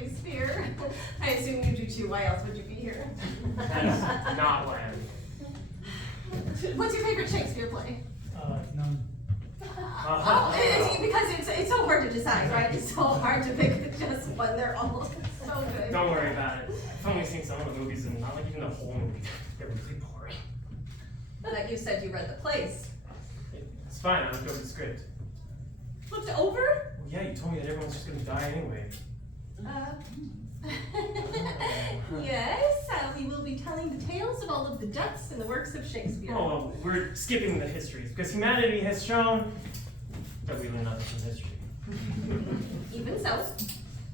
Shakespeare. I assume you do too. Why else would you be here? That is not why I'm here. What's your favorite Shakespeare play? None. Oh, it's because it's so hard to decide, right? It's so hard to pick just one. They're all so good. Don't worry about it. I've only seen some of the movies and not like even the whole movie. They're really boring. Like you said, you read the plays. It's fine, I looked over the script. Looked over? Well, yeah, you told me that everyone's just gonna die anyway. Yes, we will be telling the tales of all of the deaths in the works of Shakespeare. Oh, well, we're skipping the histories because humanity has shown that we learn nothing from history. Even so,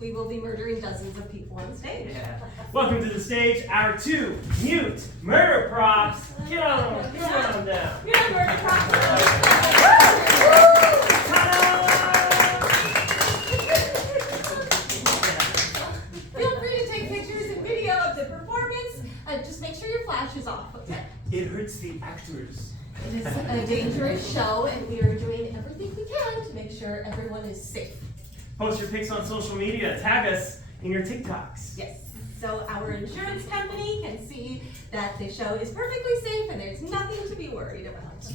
we will be murdering dozens of people on stage. Yeah. Welcome to the stage, our two mute murder props. Get on down. You're a murder prop. Feel free to take pictures and video of the performance. Just make sure your flash is off, okay? It hurts the actors. It is a dangerous show, and we are doing everything we can to make sure everyone is safe. Post your pics on social media. Tag us in your TikToks. Yes. So our insurance company can see that the show is perfectly safe and there's nothing to be worried about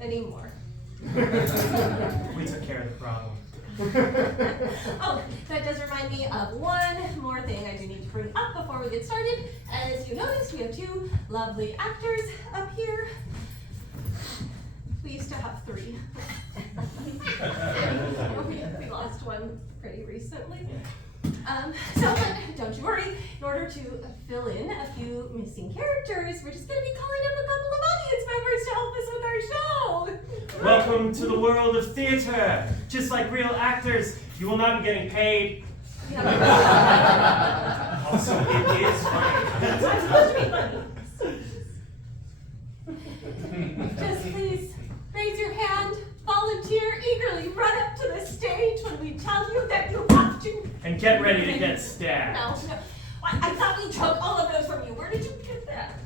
anymore. We took care of the problem. Oh, that does remind me of one more thing I do need to bring up before we get started. As you notice, we have two lovely actors up here. We used to have three. we lost one pretty recently. So don't you worry, in order to fill in a few missing characters, we're just going to be calling up a couple of audience members to help us with our show. Welcome to the world of theater. Just like real actors, you will not be getting paid. Also, it is funny. It's not supposed to be funny. Just please raise your hand, volunteer, eagerly run up to the stage when we tell you that you have to. And get ready to get stabbed. No. I thought we took all of those from you. Where did you get that?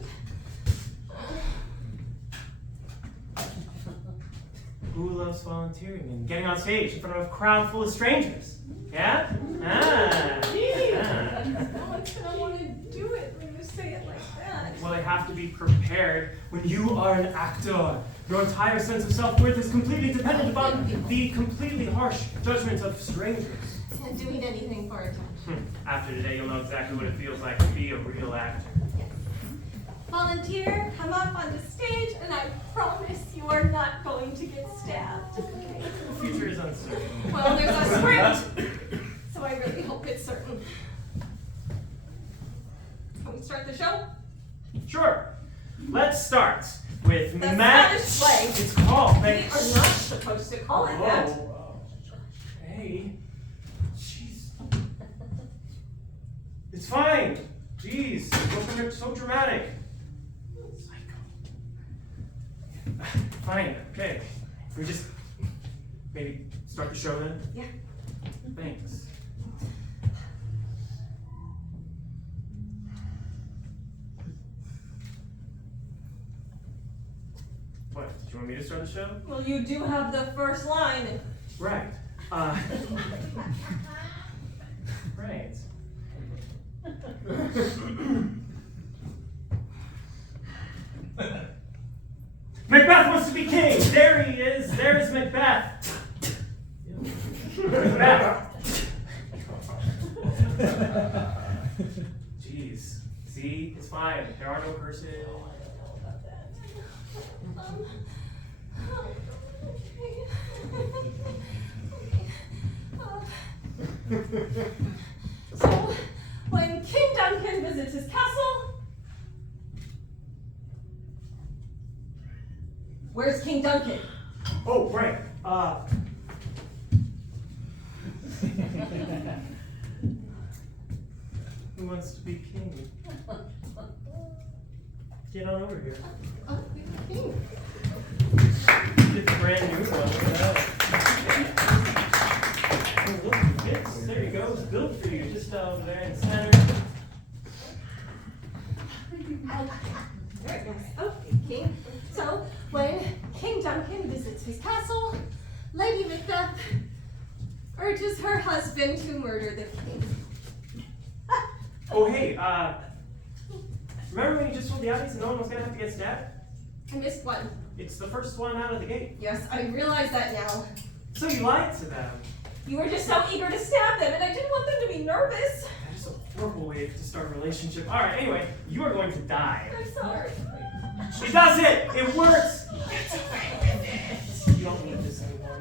Who loves volunteering and getting on stage in front of a crowd full of strangers? Yeah? Ah. No one's gonna want to do it when you say it like that. Well, they have to be prepared when you are an actor. Your entire sense of self-worth is completely dependent upon the completely harsh judgment of strangers. And doing anything for attention. After today, you'll know exactly what it feels like to be a real actor. Yes. Volunteer, come up on the stage, and I promise you are not going to get stabbed. Okay? The future is uncertain. Well, there's a script, so I really hope it's certain. Can we start the show? Sure. Let's start with The Matt. Spanish play. It's called. We are not supposed to call it that. Hey. Jeez. It's fine. Jeez. You're so dramatic. Psycho. Fine. Okay. We just maybe start the show then? Yeah. Thanks. What? Did you want me to start the show? Well, you do have the first line. Right. Right. Macbeth wants to be king. There he is. There's Macbeth. Macbeth. Jeez. See, it's fine. There are no curses. So, when King Duncan visits his castle, where's King Duncan? Oh, right. Who wants to be king? Get on over here. King. It's a brand new one. Look at that. Oh, look, it fits. There you go. It's built for you. Just over there in the center. There it goes. Okay, King. So, when King Duncan visits his castle, Lady Macbeth urges her husband to murder the king. Oh, hey, remember when you just told the audience that no one was gonna have to get stabbed? I missed one. It's the first one out of the gate. Yes, I realize that now. So you lied to them. You were just so eager to stab them, and I didn't want them to be nervous. That is a horrible way to start a relationship. Alright, anyway, you are going to die. I'm sorry. She does it! It works! Get away with it! You don't need this anymore.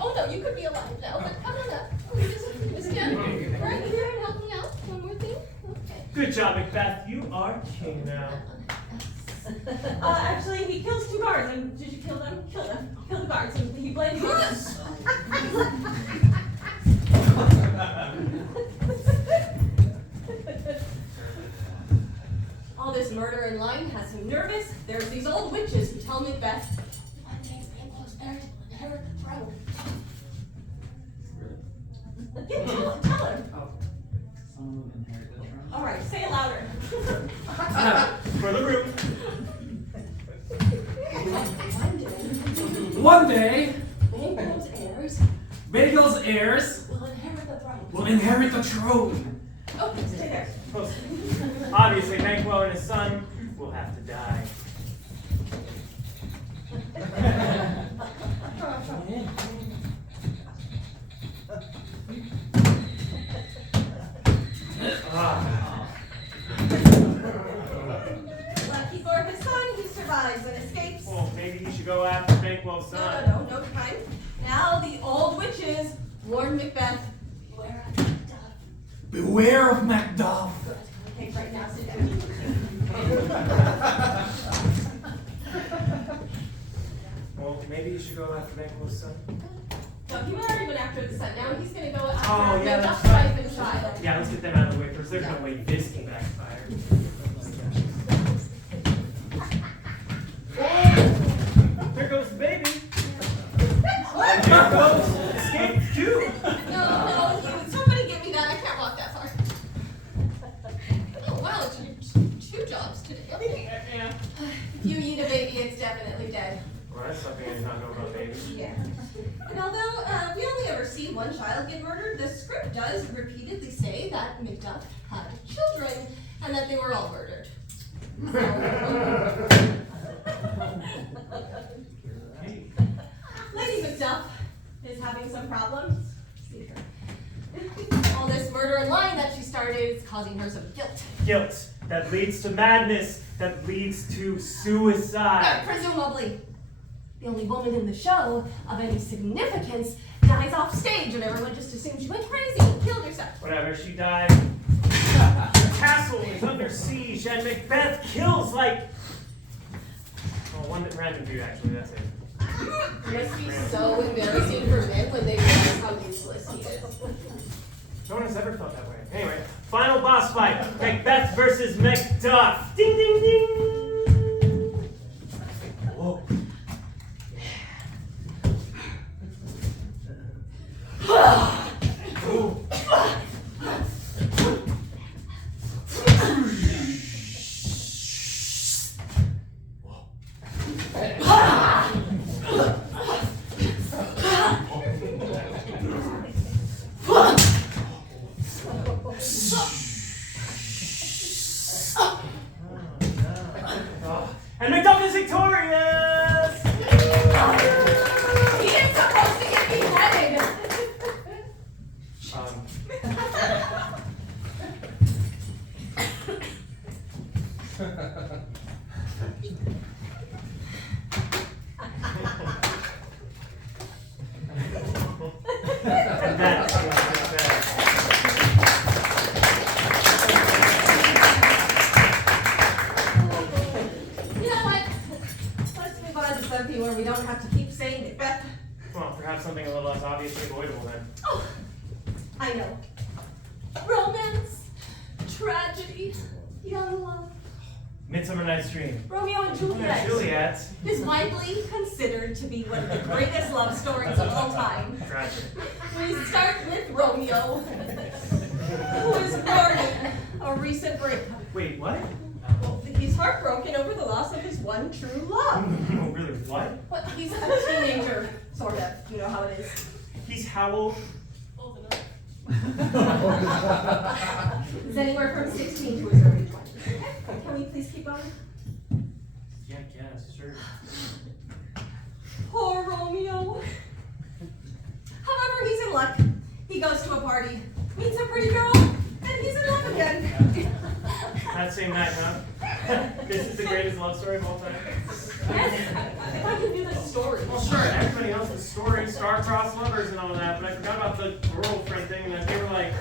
Oh no, you could be alive now, but come on up. Just stand right here and help me out. One more thing. Okay. Good job, Macbeth. You are king now. Actually, he kills 2 guards, and did you kill them? Kill them. Kill the guards, and he blamed me. All this murder in line has him nervous. There's these old witches who tell Macbeth, one day Banquo's marriage will inherit the throne. Yeah, tell her. Oh. Someone will inherit the throne? All right, say it louder. For the room. One day, Banquo's heirs Bagel's heirs will inherit the throne. will inherit the throne. Oh, stay there. Obviously, Banquo and his son will have to die. Lucky for his son, he survives and escapes. Well, maybe you should go after Banquo's son. No time. Now the old witches warn Macbeth, beware of Macduff. Beware of Macduff. Okay, right now, sit down. Well, maybe you should go after Banquo's son. No, he already went after the son. Now he's gonna go after Oh, yeah, Macduff's that's right. wife and child. Yeah, let's get them out of the way first. There's no way this can backfire. There goes the baby. And there goes escape too. No, somebody give me that. I can't walk that far. Oh, wow, it's 2 jobs today. Okay. If you eat a baby, it's definitely dead. Well, that's something I did not know about babies. Yeah. And although we only ever see one child get murdered, the script does repeatedly say that Macduff had children and that they were all murdered. Lady Macduff is having some problems. See her. All this murder in line that she started is causing her some guilt. Guilt that leads to madness, that leads to suicide. Presumably. The only woman in the show of any significance dies off stage and everyone just assumes she went crazy and killed herself. Whatever, she died. The castle is under siege and Macbeth kills like... Well, one random dude actually, that's it. It must be so embarrassing for men when they realize how useless he is. No one has ever felt that way. Anyway, final boss fight. Macbeth versus Macduff. Ding, ding, ding. Whoa. And Macduff is victorious! He is supposed to get beheaded! That's what I said. You know what? Let's move on to something where we don't have to keep saying Macbeth. Well, perhaps something a little less obviously avoidable then. Oh, I know. Romance, tragedy, young love. Midsummer Night's Dream. Romeo and Juliet. Juliet. Is widely considered to be one of the greatest love stories of all time. Tragic. We start with Romeo, who is mourning a recent breakup. Wait, what? Well, he's heartbroken over the loss of his one true love. No, really, what? Well, he's a teenager, sort of. You know how it is. He's how old? Old enough. It's anywhere from 16 to his early 20s. Okay, can we please keep going? Yeah, I guess, sure. Poor Romeo. However, he's in luck. He goes to a party, meets a pretty girl, and he's in love again. That same night, huh? This is the greatest love story of all time. Yes, I thought you knew the story. Well, sure, everybody else's story, star-crossed lovers and all that, but I forgot about the girlfriend thing, and they were like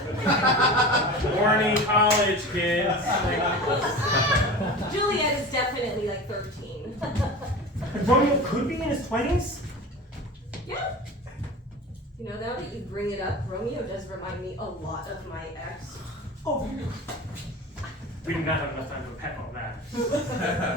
horny college kids. Juliet is definitely like 13. And Romeo could be in his 20s? Yeah. You know, now that you bring it up, Romeo does remind me a lot of my ex. Oh, we do not have enough time to unpack all that.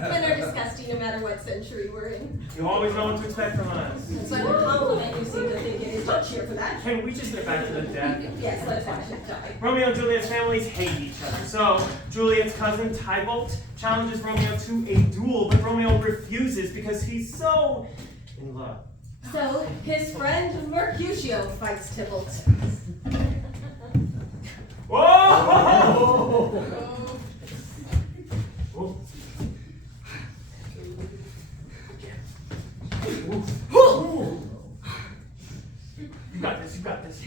Men are disgusting no matter what century we're in. You always know what to expect from us. It's like a compliment you seem to think it is. Don't cheer for that. Can we just get back to the death? Yes, let's watch it die. Romeo and Juliet's families hate each other. So, Juliet's cousin Tybalt challenges Romeo to a duel, but Romeo refuses because he's so in love. So, his friend Mercutio fights Tybalt. Whoa! You got this, you got this.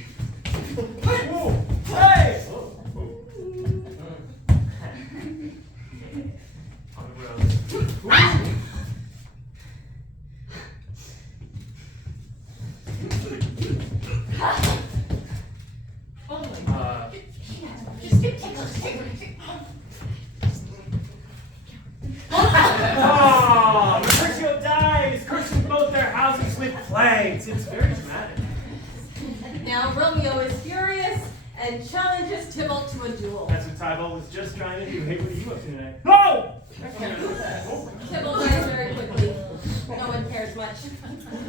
Whoa! Hey! On the road. Oh, Mercutio dies, cursing both their houses with plagues. It's very dramatic. Now Romeo is furious and challenges Tybalt to a duel. That's what Tybalt was just trying to do. Hey, what are you up to tonight? No! Tybalt dies very quickly. No one cares much.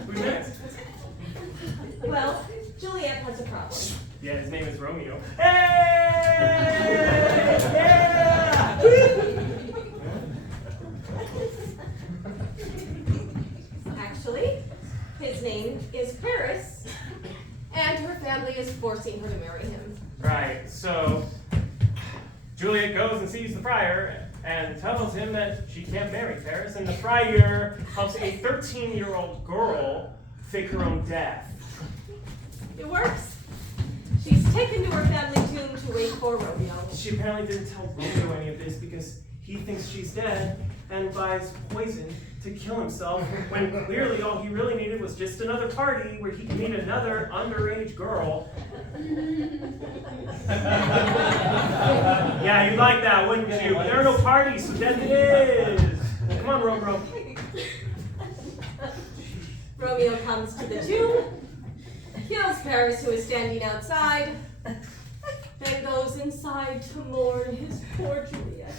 Who's next? Well, Juliet has a problem. Yeah, his name is Romeo. Hey! Yeah! Actually, his name is Paris, and her family is forcing her to marry him. Right, so Juliet goes and sees the friar and tells him that she can't marry Paris, and the friar helps a 13-year-old girl fake her own death. It works. She's taken to her family tomb to wait for Romeo. She apparently didn't tell Romeo any of this because he thinks she's dead and buys poison to kill himself, when clearly all he really needed was just another party where he could meet another underage girl. Yeah, you'd like that, wouldn't you? But there are no parties, so death it is. Come on, Romeo. Romeo comes to the tomb, kills Paris, who is standing outside, then goes inside to mourn his poor Juliet.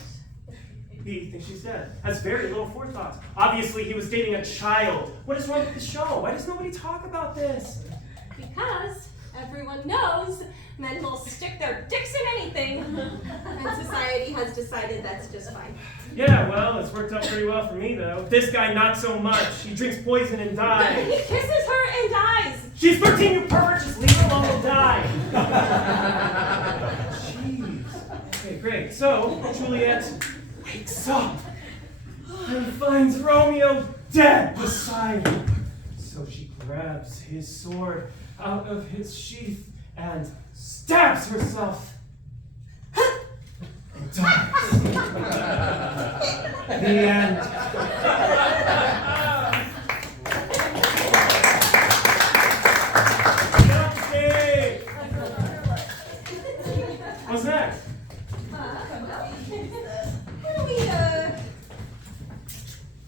He thinks she's dead. Has very little forethought. Obviously, he was dating a child. What is wrong with the show? Why does nobody talk about this? Because everyone knows men will stick their dicks in anything, and society has decided that's just fine. Yeah, well, it's worked out pretty well for me, though. This guy, not so much. He drinks poison and dies. He kisses her and dies. She's 13, you pervert! Just leave her alone, will die. Jeez. Okay, great. So, Juliet wakes up and finds Romeo dead beside her. So she grabs his sword out of his sheath and stabs herself and dies. The end. What's next? Why don't we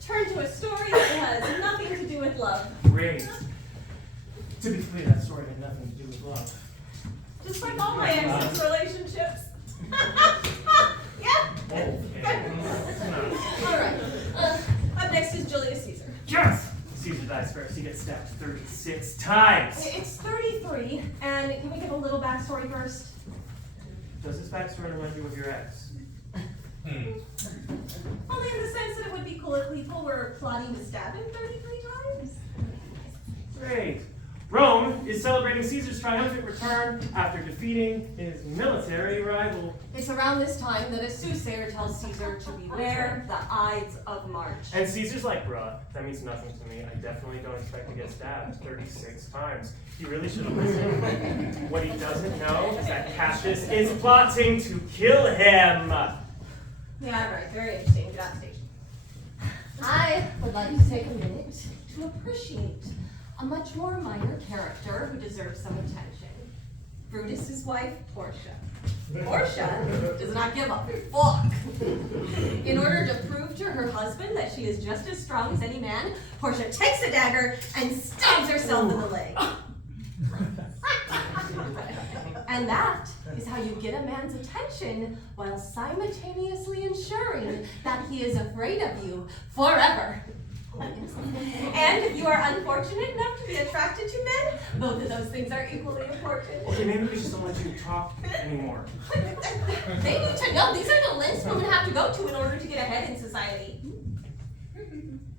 turn to a story that has nothing to do with love? Great. To be clear, that story had nothing to do with love. Just like all my ex's relationships. Yeah. Okay. All right. Up next is Julius Caesar. Yes! Caesar dies first. He gets stabbed 36 times. It's 33, and can we give a little backstory first? Does this backstory remind you of your ex? Only in the sense that it would be cool if people were plotting to stab him 33 times. Great. Rome is celebrating Caesar's triumphant return after defeating his military rival. It's around this time that a soothsayer tells Caesar to beware the Ides of March. And Caesar's like, bruh, that means nothing to me. I definitely don't expect to get stabbed 36 times. He really should have listened. What he doesn't know is that Cassius is plotting to kill him. Yeah, right. Very interesting devastation. I would like to take a minute to appreciate a much more minor character who deserves some attention. Brutus's wife, Portia. Portia does not give a fuck. In order to prove to her husband that she is just as strong as any man, Portia takes a dagger and stabs herself in the leg. And that is how you get a man's attention while simultaneously ensuring that he is afraid of you forever. And if you are unfortunate enough to be attracted to men, both of those things are equally important. Okay, maybe we just don't let you talk anymore. They need to know these are the lengths women have to go to in order to get ahead in society.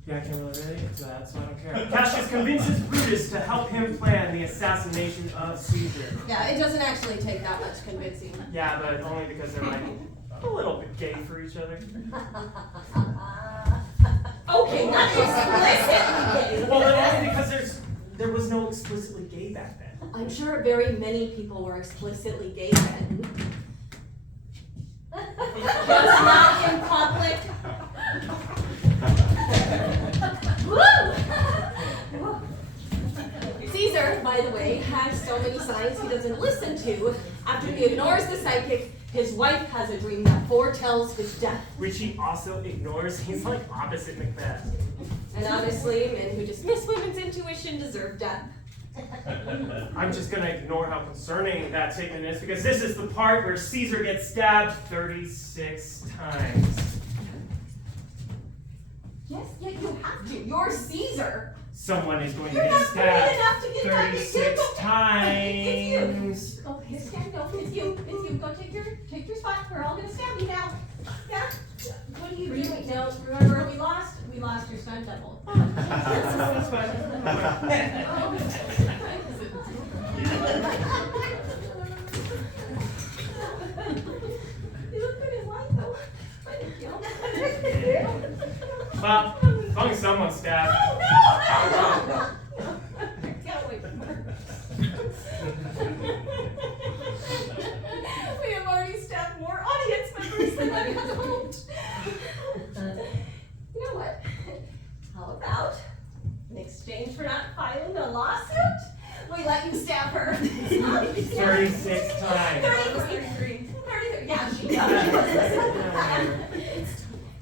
Yeah, I can't really relate to that, so I don't care. Cassius convinces Brutus to help him plan the assassination of Caesar. Yeah, it doesn't actually take that much convincing. Yeah, but only because they're like a little bit gay for each other. Okay, not explicitly. Well, then only because there was no explicitly gay back then. I'm sure very many people were explicitly gay then. Just not in public. Caesar, by the way, has so many signs he doesn't listen to. After he ignores the psychic, his wife has a dream that foretells his death. Which he also ignores. He's like opposite Macbeth. And honestly, men who dismiss women's intuition deserve death. I'm just gonna ignore how concerning that statement is because this is the part where Caesar gets stabbed 36 times. Yes, yet you have to. You're Caesar. Someone is going to You're get not stabbed pretty enough to get that. 36 times. It's you. Go, stand. No, it's you. It's you. Go take your spot. We're all gonna stab you now. Yeah. What are you doing? No, remember we lost. We lost your stunt double. That's fine. You look pretty white though. Well, as long as someone's stabbed. No! Can't wait. We have already stabbed more audience members than I had hoped. You know what? How about, in exchange for not filing a lawsuit, we let you stab her? 36 times. 33. Yeah, she does.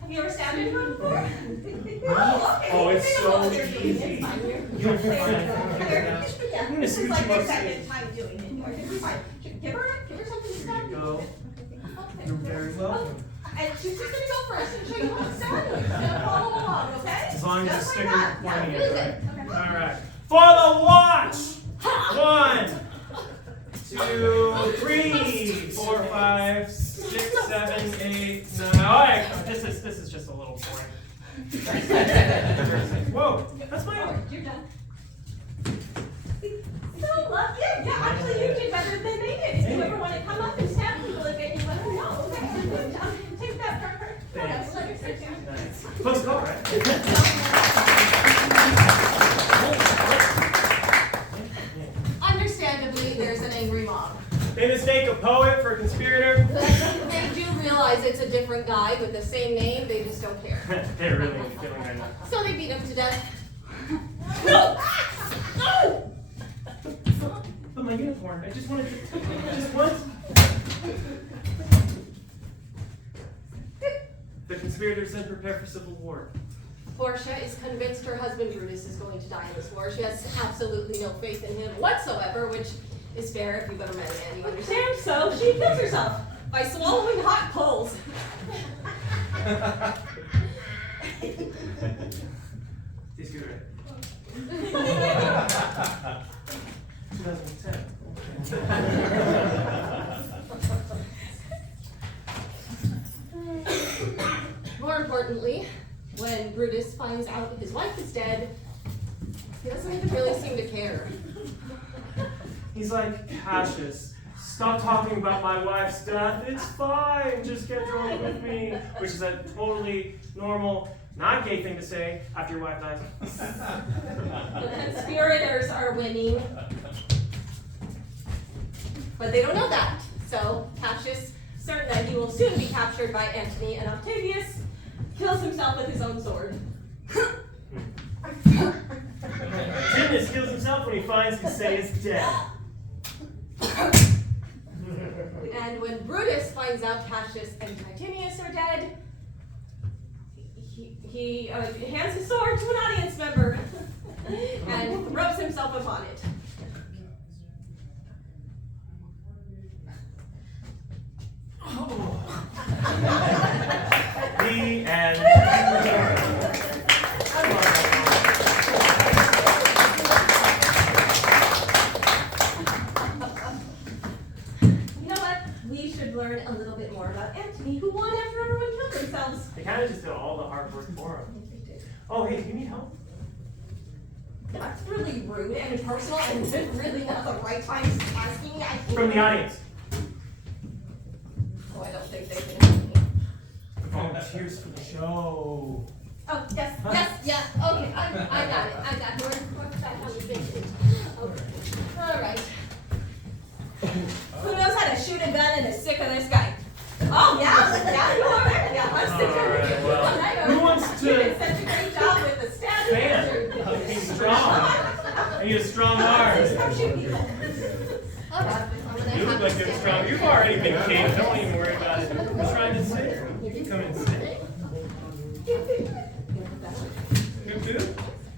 Have you ever stabbed anyone before? No. Okay. Oh, it's so You're doing it. easy. It's fine. You're fine. Yeah, I'm gonna this scoot is like you their up. second time doing it. You're gonna be fine. Give her something to stab. Here you go. Okay. You're very welcome. And she's just gonna go first and show you how to stab. You're just gonna follow along, okay? As long as Just the like sticker's that. pointing Yeah, it, really right? good. Okay. Alright. For the watch! 1, 2, 3, 4, 5, 6, 7, 8, 9. Alright, this is just a little boring. Whoa, that's my arm. You're done. So lucky. Yeah, actually you did better than they did. If you ever want to come up and stab people again, you let them know. Okay, take that from her. Thanks. Let her sit down. Nice. Close call, right? Understandably, there's an angry mob. They mistake a poet for a conspirator. They do realize it's a different guy with the same name, they just don't care. They're really feeling right now. So they beat him to death. No! No! But my uniform, I just wanted to, just once. The conspirators then prepare for civil war. Portia is convinced her husband Brutus is going to die in this war. She has absolutely no faith in him whatsoever, which is fair if you've ever met a man, you understand. So she kills herself by swallowing hot coals. Tastes good, right? 2010. finds out that his wife is dead, he doesn't even really seem to care. He's like, Cassius, stop talking about my wife's death. It's fine. Just get drunk with me. Which is a totally normal, not gay thing to say after your wife dies. The conspirators are winning. But they don't know that. So Cassius, certain that he will soon be captured by Antony and Octavius, kills himself with his own sword. Timnus kills himself when he finds Cassay is dead. And when Brutus finds out Cassius and Titinius are dead, he hands his sword to an audience member and throws himself upon it. The end. You know what? We should learn a little bit more about Antony, who won after everyone killed themselves. They kind of just did all the hard work for him. Oh, hey, do you need help? That's really rude and impersonal, and really not the right time to be asking. I think. From the audience. Oh, I don't think they can help me. Volunteers for the show. Oh, yes. Okay, I got it. What's that conversation? Okay. All right. Who knows how to shoot a gun and is sick of this guy? Oh, yeah, you are there. Yeah, I'm sick of Alright, it. well, who wants You to did such a great job with the stabbing. fan? He's strong. I need a strong arm. Stop shooting people. You look like you're strong. You've already been caved. Don't even worry about it. I'm trying to sit. Come and sit. Good food?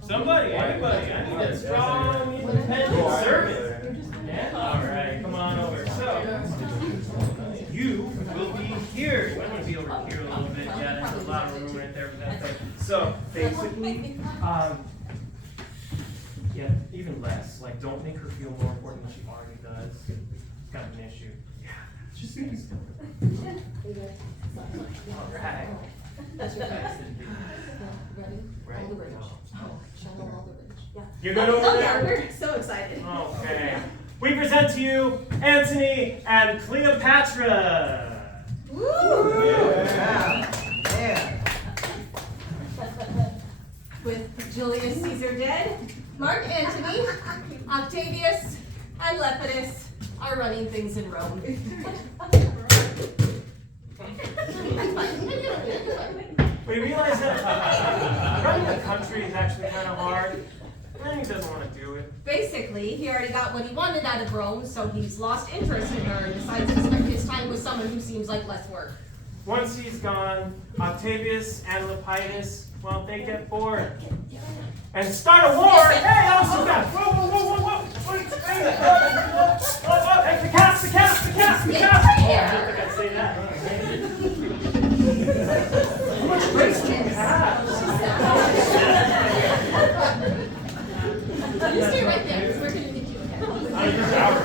Somebody, anybody. I need a strong, independent servant. Yeah? Alright, come on over. So, you will be here. I'm going to be over here a little bit. Yeah, there's a lot of room right there for that thing. So, basically, yeah, even less. Like, don't make her feel more important than she already does. It's kind of an issue. Yeah, just be still. Alright. That's your face. Ready? Right. All the rage. Channel all the rage. Yeah. You're good over Yeah, there? we're so excited. Okay. We present to you Antony and Cleopatra. Woo! Yeah. With Julius Caesar dead, Mark Antony, Octavius, and Lepidus are running things in Rome. We realize that running the country is actually kind of hard. And he doesn't want to do it. Basically, he already got what he wanted out of Rome, so he's lost interest in her and decides to spend his time with someone who seems like less work. Once he's gone, Octavius and Lepidus, well, they get bored. And start a war! Hey, also that! Whoa! What is that? Hey, the cast! Oh, I don't think I'd say that. How much grace do you have? You stay right there, because we're going to get you ahead. I'm your power.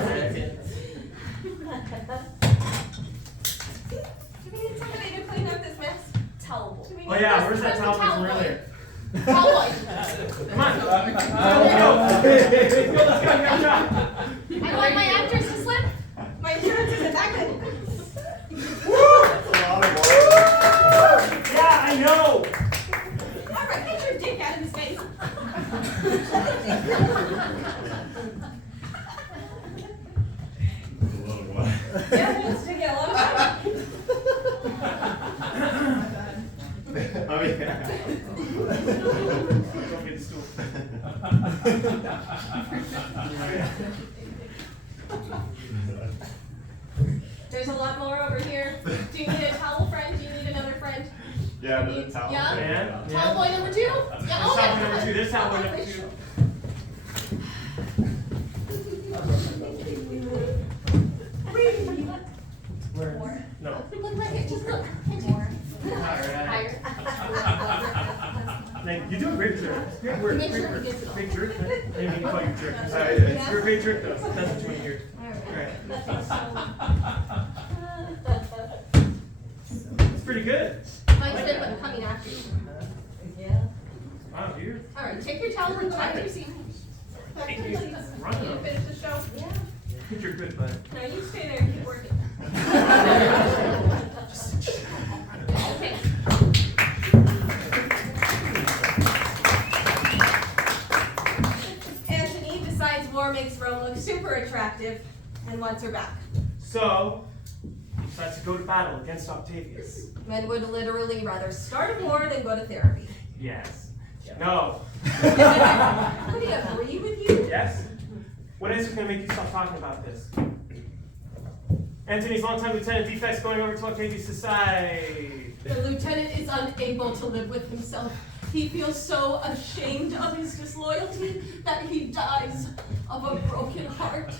Do we need somebody to clean up this mess? Towel. Oh yeah, where's that towel from earlier? Towel boy. Come on. Let's go. You got a job. I don't want my actors to slip. My insurance isn't that good. Yeah, I know. All right, get your dick out of his face. Yeah, it's taking a long time. Oh yeah. Don't get the stool. There's a lot more over here. Do you need a towel friend? Do you need another friend? Yeah, another towel. Yeah? Yeah. Towel boy number 2? Yeah, This towel number 2. This towel number 2. Where? No. Look right here, just look. More. Alright. Higher. You do a great jerk. Great work. Make Great sure he work. gets it all. Great jerk. I didn't mean to call you jerk. I'm sorry. Yeah. You're a great jerk though. That's what you want to hear. Alright. It's pretty good. Mine's good, but I'm coming after you. Yeah. All right, take your towel and go back to your seat. Back to your seats. Run Can you them. finish the show? Yeah. I think you're good, bud. Now you stay there and keep working. Okay. Anthony decides war makes Rome look super attractive and wants her back. So, he decides to go to battle against Octavius. Men would literally rather start a war than go to therapy. Yes. No. Would he agree with you? Yes? What is it going to make you stop talking about this? Antony's longtime lieutenant Defect's going over to Octavius' side. The lieutenant is unable to live with himself. He feels so ashamed of his disloyalty that he dies of a broken heart.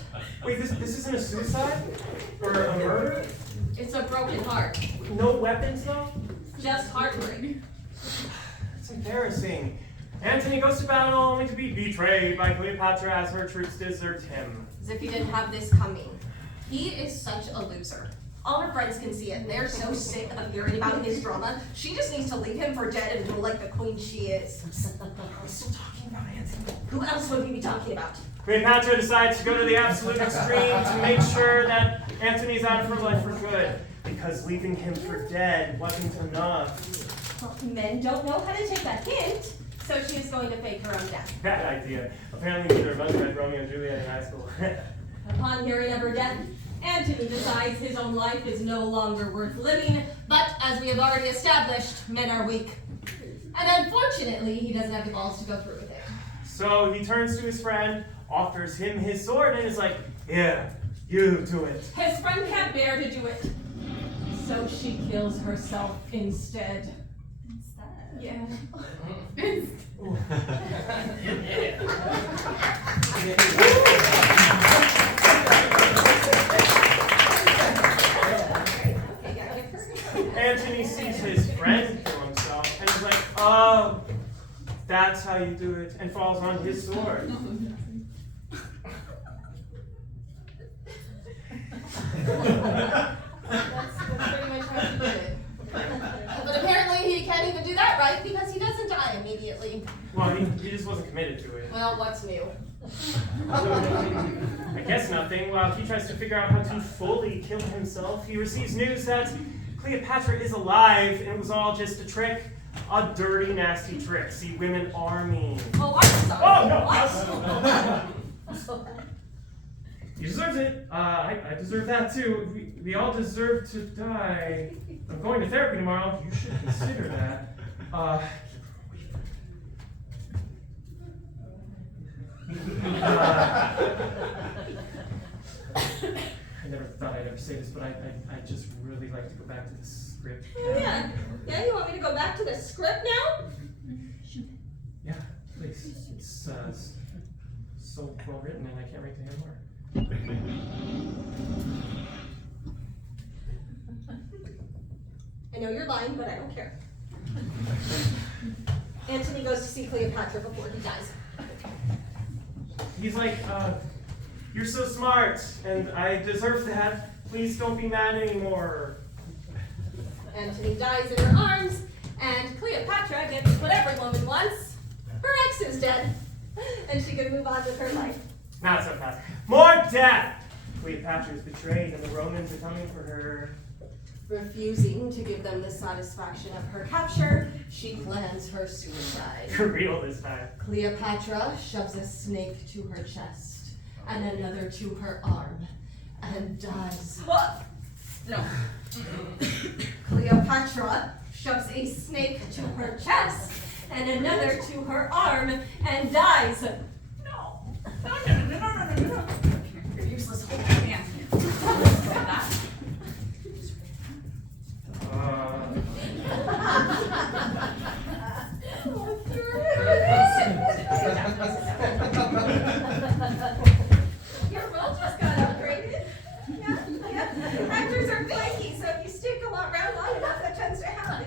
Wait, this isn't a suicide? Or a murder? It's a broken heart. No weapons, though? Just heartbreak. It's embarrassing. Antony goes to battle only to be betrayed by Cleopatra as her troops desert him. As if he didn't have this coming. He is such a loser. All her friends can see it, and they're so sick of hearing about his drama. She just needs to leave him for dead and rule like the queen she is. We're still talking about Antony. Who else would we be talking about? Cleopatra decides to go to the absolute extreme to make sure that Antony's out of her life for good. Because leaving him for dead wasn't enough. Well, men don't know how to take that hint, so she is going to fake her own death. Bad idea. Apparently neither of us read Romeo and Juliet in high school. Upon hearing of her death, Antony decides his own life is no longer worth living, but as we have already established, men are weak. And unfortunately, he doesn't have the balls to go through with it. So he turns to his friend, offers him his sword, and is like, "Yeah, you do it." His friend can't bear to do it, so she kills herself instead. Yeah. Antony sees his friend kill himself and is like, "Oh, that's how you do it," and falls on his sword. That's pretty much how she did it. But apparently he can't even do that right because he doesn't die immediately. Well, he just wasn't committed to it. Well, what's new? I guess nothing. While he tries to figure out how to fully kill himself, he receives news that Cleopatra is alive and it was all just a trick. A dirty, nasty trick. See, women are mean. Oh, I'm sorry. Oh, no! What? He deserves it. I deserve that too. We all deserve to die. I'm going to therapy tomorrow. You should consider that. I never thought I'd ever say this, but I just really like to go back to the script. Yeah. Yeah, you want me to go back to the script now? Yeah, please. It's so well written, and I can't wait to hear more. I know you're lying, but I don't care. Antony goes to see Cleopatra before he dies. He's like, "You're so smart, and I deserve that. Please don't be mad anymore." Antony dies in her arms, and Cleopatra gets what every woman wants. Her ex is dead, and she can move on with her life. Not so fast. More death! Cleopatra is betrayed, and the Romans are coming for her. Refusing to give them the satisfaction of her capture, she plans her suicide. For real this time. Cleopatra shoves a snake to her chest, and another to her arm, and dies. What? No. Cleopatra shoves a snake to her chest, and another to her arm, and dies. No. No. You're useless. Hold my hand. Your role just got upgraded. Yeah. Actors are flaky, so if you stick them around long enough, that tends to happen.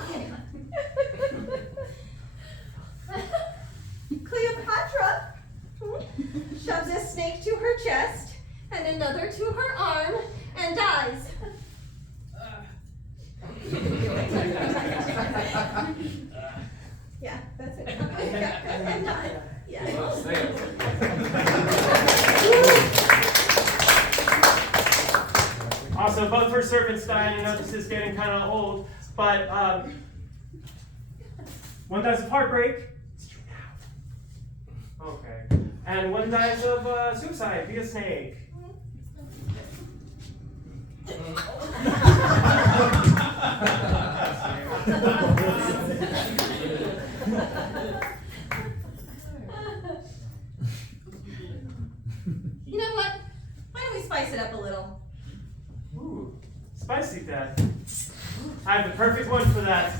Okay. Cleopatra shoves a snake to her chest and another to her arm and dies. Yeah, that's it. Also, both her servants died. I know this is getting kind of old, but one dies of heartbreak. Okay. And one dies of suicide via snake. You know what? Why don't we spice it up a little? Ooh, spicy, Dad. I have the perfect one for that.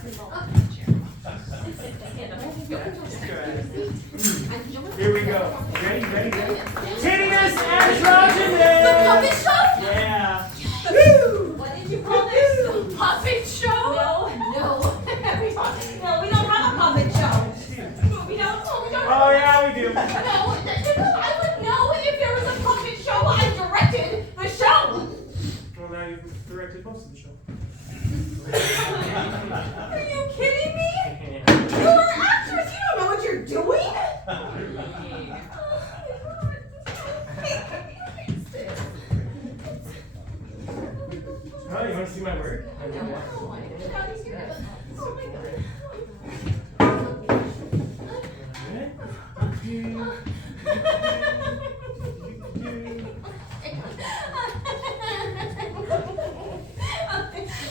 Here we go. Ready? Tedious androgynous! The puppet show? Yeah. What did you call this? The puppet show? No. No, we don't have a puppet show. We don't. Oh, yeah, we do. No, I would know if there was a puppet show. I directed the show. Well, now you've directed most of the show. Are you kidding me? You're an actress. You don't know what you're doing. Oh, you want to see my work? Oh my God.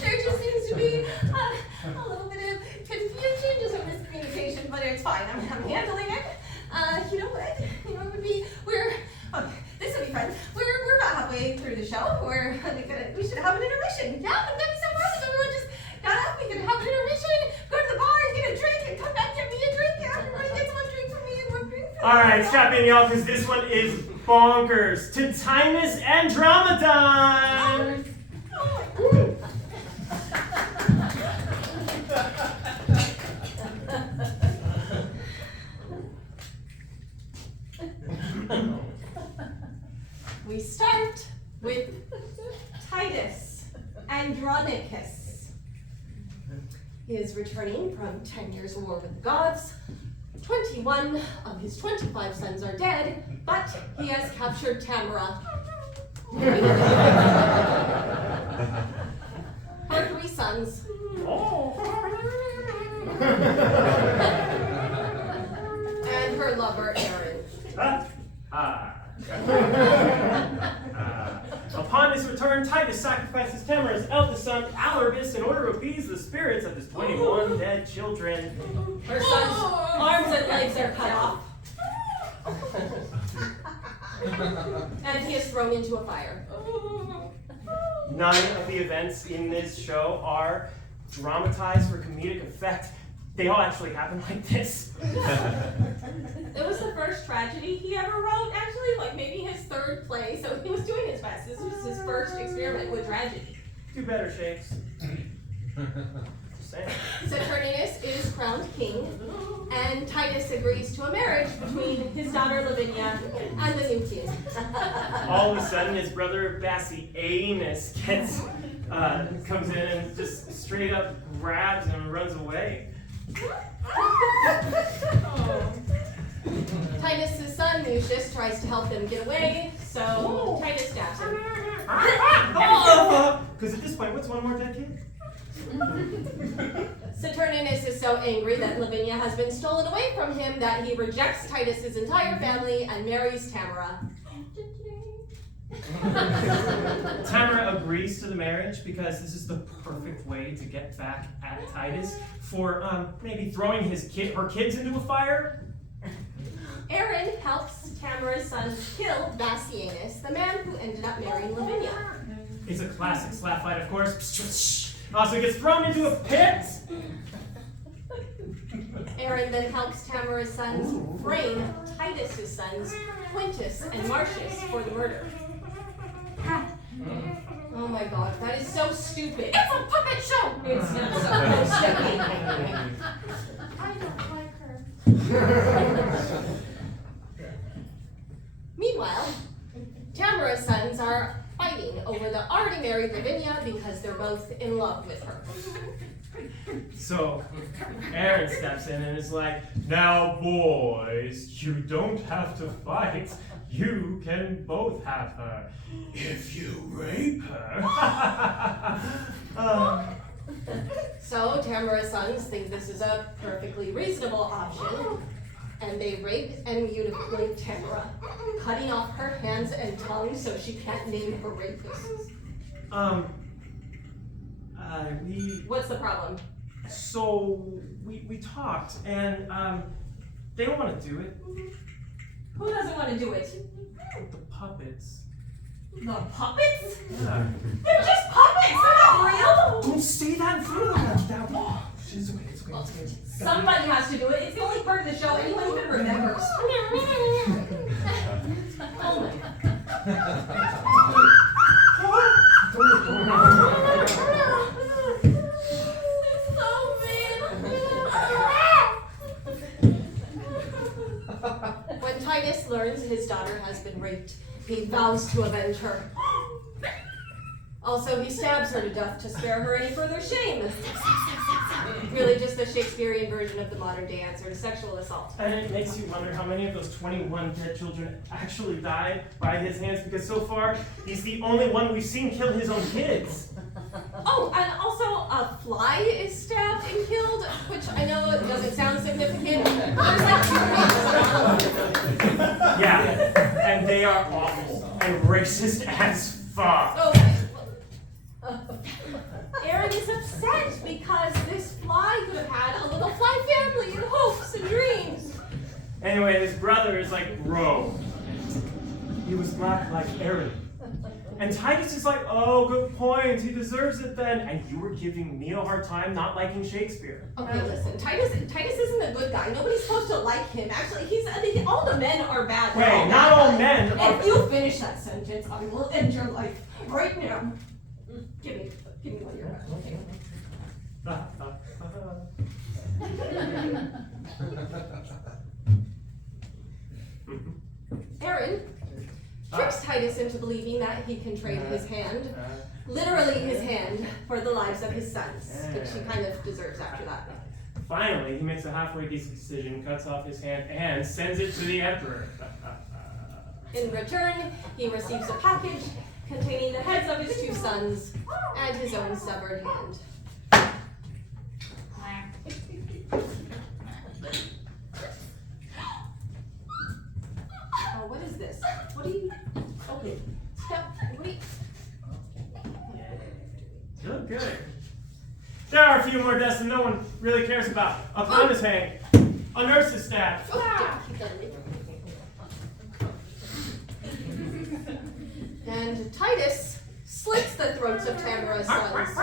There just seems to be a little bit of confusion, just a miscommunication, but it's fine. I'm handling it. You know what? It would be this would be fun. We're about halfway through the show. We should have an intermission. Yeah, that'd be so fun if everyone just got up. We could have an intermission, go to the bar and get a drink, and come back get me a drink. Yeah, everybody gets one drink from me and one drink from me. All right, strap in, y'all, because this one is bonkers. Titinus Andromedon. Oh my God. We start with Titus Andronicus. He is returning from 10 years of war with the gods. 21 of his 25 sons are dead, but he has captured Tamara. Her 3 sons. And her lover, Aaron. Upon his return, Titus sacrifices Tamara's eldest son, Alarbus, in order to appease the spirits of his 21 dead children. Her son's arms and legs are cut off. And he is thrown into a fire. None of the events in this show are dramatized for comedic effect. They all actually happen like this. It was the first tragedy he ever wrote, actually, like maybe his 3rd play, so he was doing his best. This was his first experiment with tragedy. Do better, Shakes. Just saying. Saturninus is crowned king, and Titus agrees to a marriage between his daughter Lavinia and the new king. All of a sudden, his brother Bassianus comes in and just straight up grabs him and runs away. Titus's son Lucius tries to help them get away, so Titus stabs him. Because at this point, what's one more dead kid? Saturninus is so angry that Lavinia has been stolen away from him that he rejects Titus's entire family and marries Tamara. Tamara agrees to the marriage because this is the perfect way to get back at Titus for maybe throwing her kids into a fire. Aaron helps Tamara's sons kill Bassianus, the man who ended up marrying Lavinia. It's a classic slap fight, of course. Also, he gets thrown into a pit. Aaron then helps Tamara's sons frame Titus's sons, Quintus and Marcius, for the murder. Oh my God, that is so stupid. It's a puppet show! It's not supposed to be. I don't like her. Meanwhile, Tamara's sons are fighting over the already married Lavinia because they're both in love with her. So Aaron steps in and is like, "Now, boys, you don't have to fight. You can both have her if you rape her." So Tamara's sons think this is a perfectly reasonable option, and they rape and mutilate Tamara, cutting off her hands and tongue so she can't name her rapists. What's the problem? So we talked, and they don't want to do it. Who doesn't want to do it? The puppets. The puppets? Yeah. They're just puppets! They're not real! Don't say that in front of them. It's okay. It's okay. Somebody has to do it. It's the only part of the show anyone even remembers. Oh my When Titus learns his daughter has been raped, he vows to avenge her. Also, he stabs her to death to spare her any further shame. Really just the Shakespearean version of the modern day answer to sexual assault. And it makes you wonder how many of those 21 dead children actually died by his hands, because so far, he's the only one we've seen kill his own kids. Oh, and also a fly is stabbed and killed, which I know it doesn't sound significant. There's like 2 reasons. Yeah, and they are awful and racist as fuck. Okay. Aaron is upset because this fly could have had a little fly family and hopes and dreams. Anyway, his brother is like, bro, he was black like Aaron. And Titus is like, oh, good point, he deserves it then. And you were giving me a hard time not liking Shakespeare. Okay, listen, Titus isn't a good guy. Nobody's supposed to like him. Actually, all the men are bad. Wait, not all men are... If you finish that sentence, I will end your life right now. Give me one of your back. Aaron tricks Titus into believing that he can trade his hand, literally his hand, for the lives of his sons, which he kind of deserves after that. Finally, he makes a halfway decent decision, cuts off his hand, and sends it to the emperor. In return, he receives a package containing the heads of his 2 sons and his own severed hand. Oh, what is this? What are you... Okay. Stop. What are you... You look good. There are a few more deaths that no one really cares about. A clown is hanged. A nurse is stabbed. And Titus slits the throats of Tamara's sons,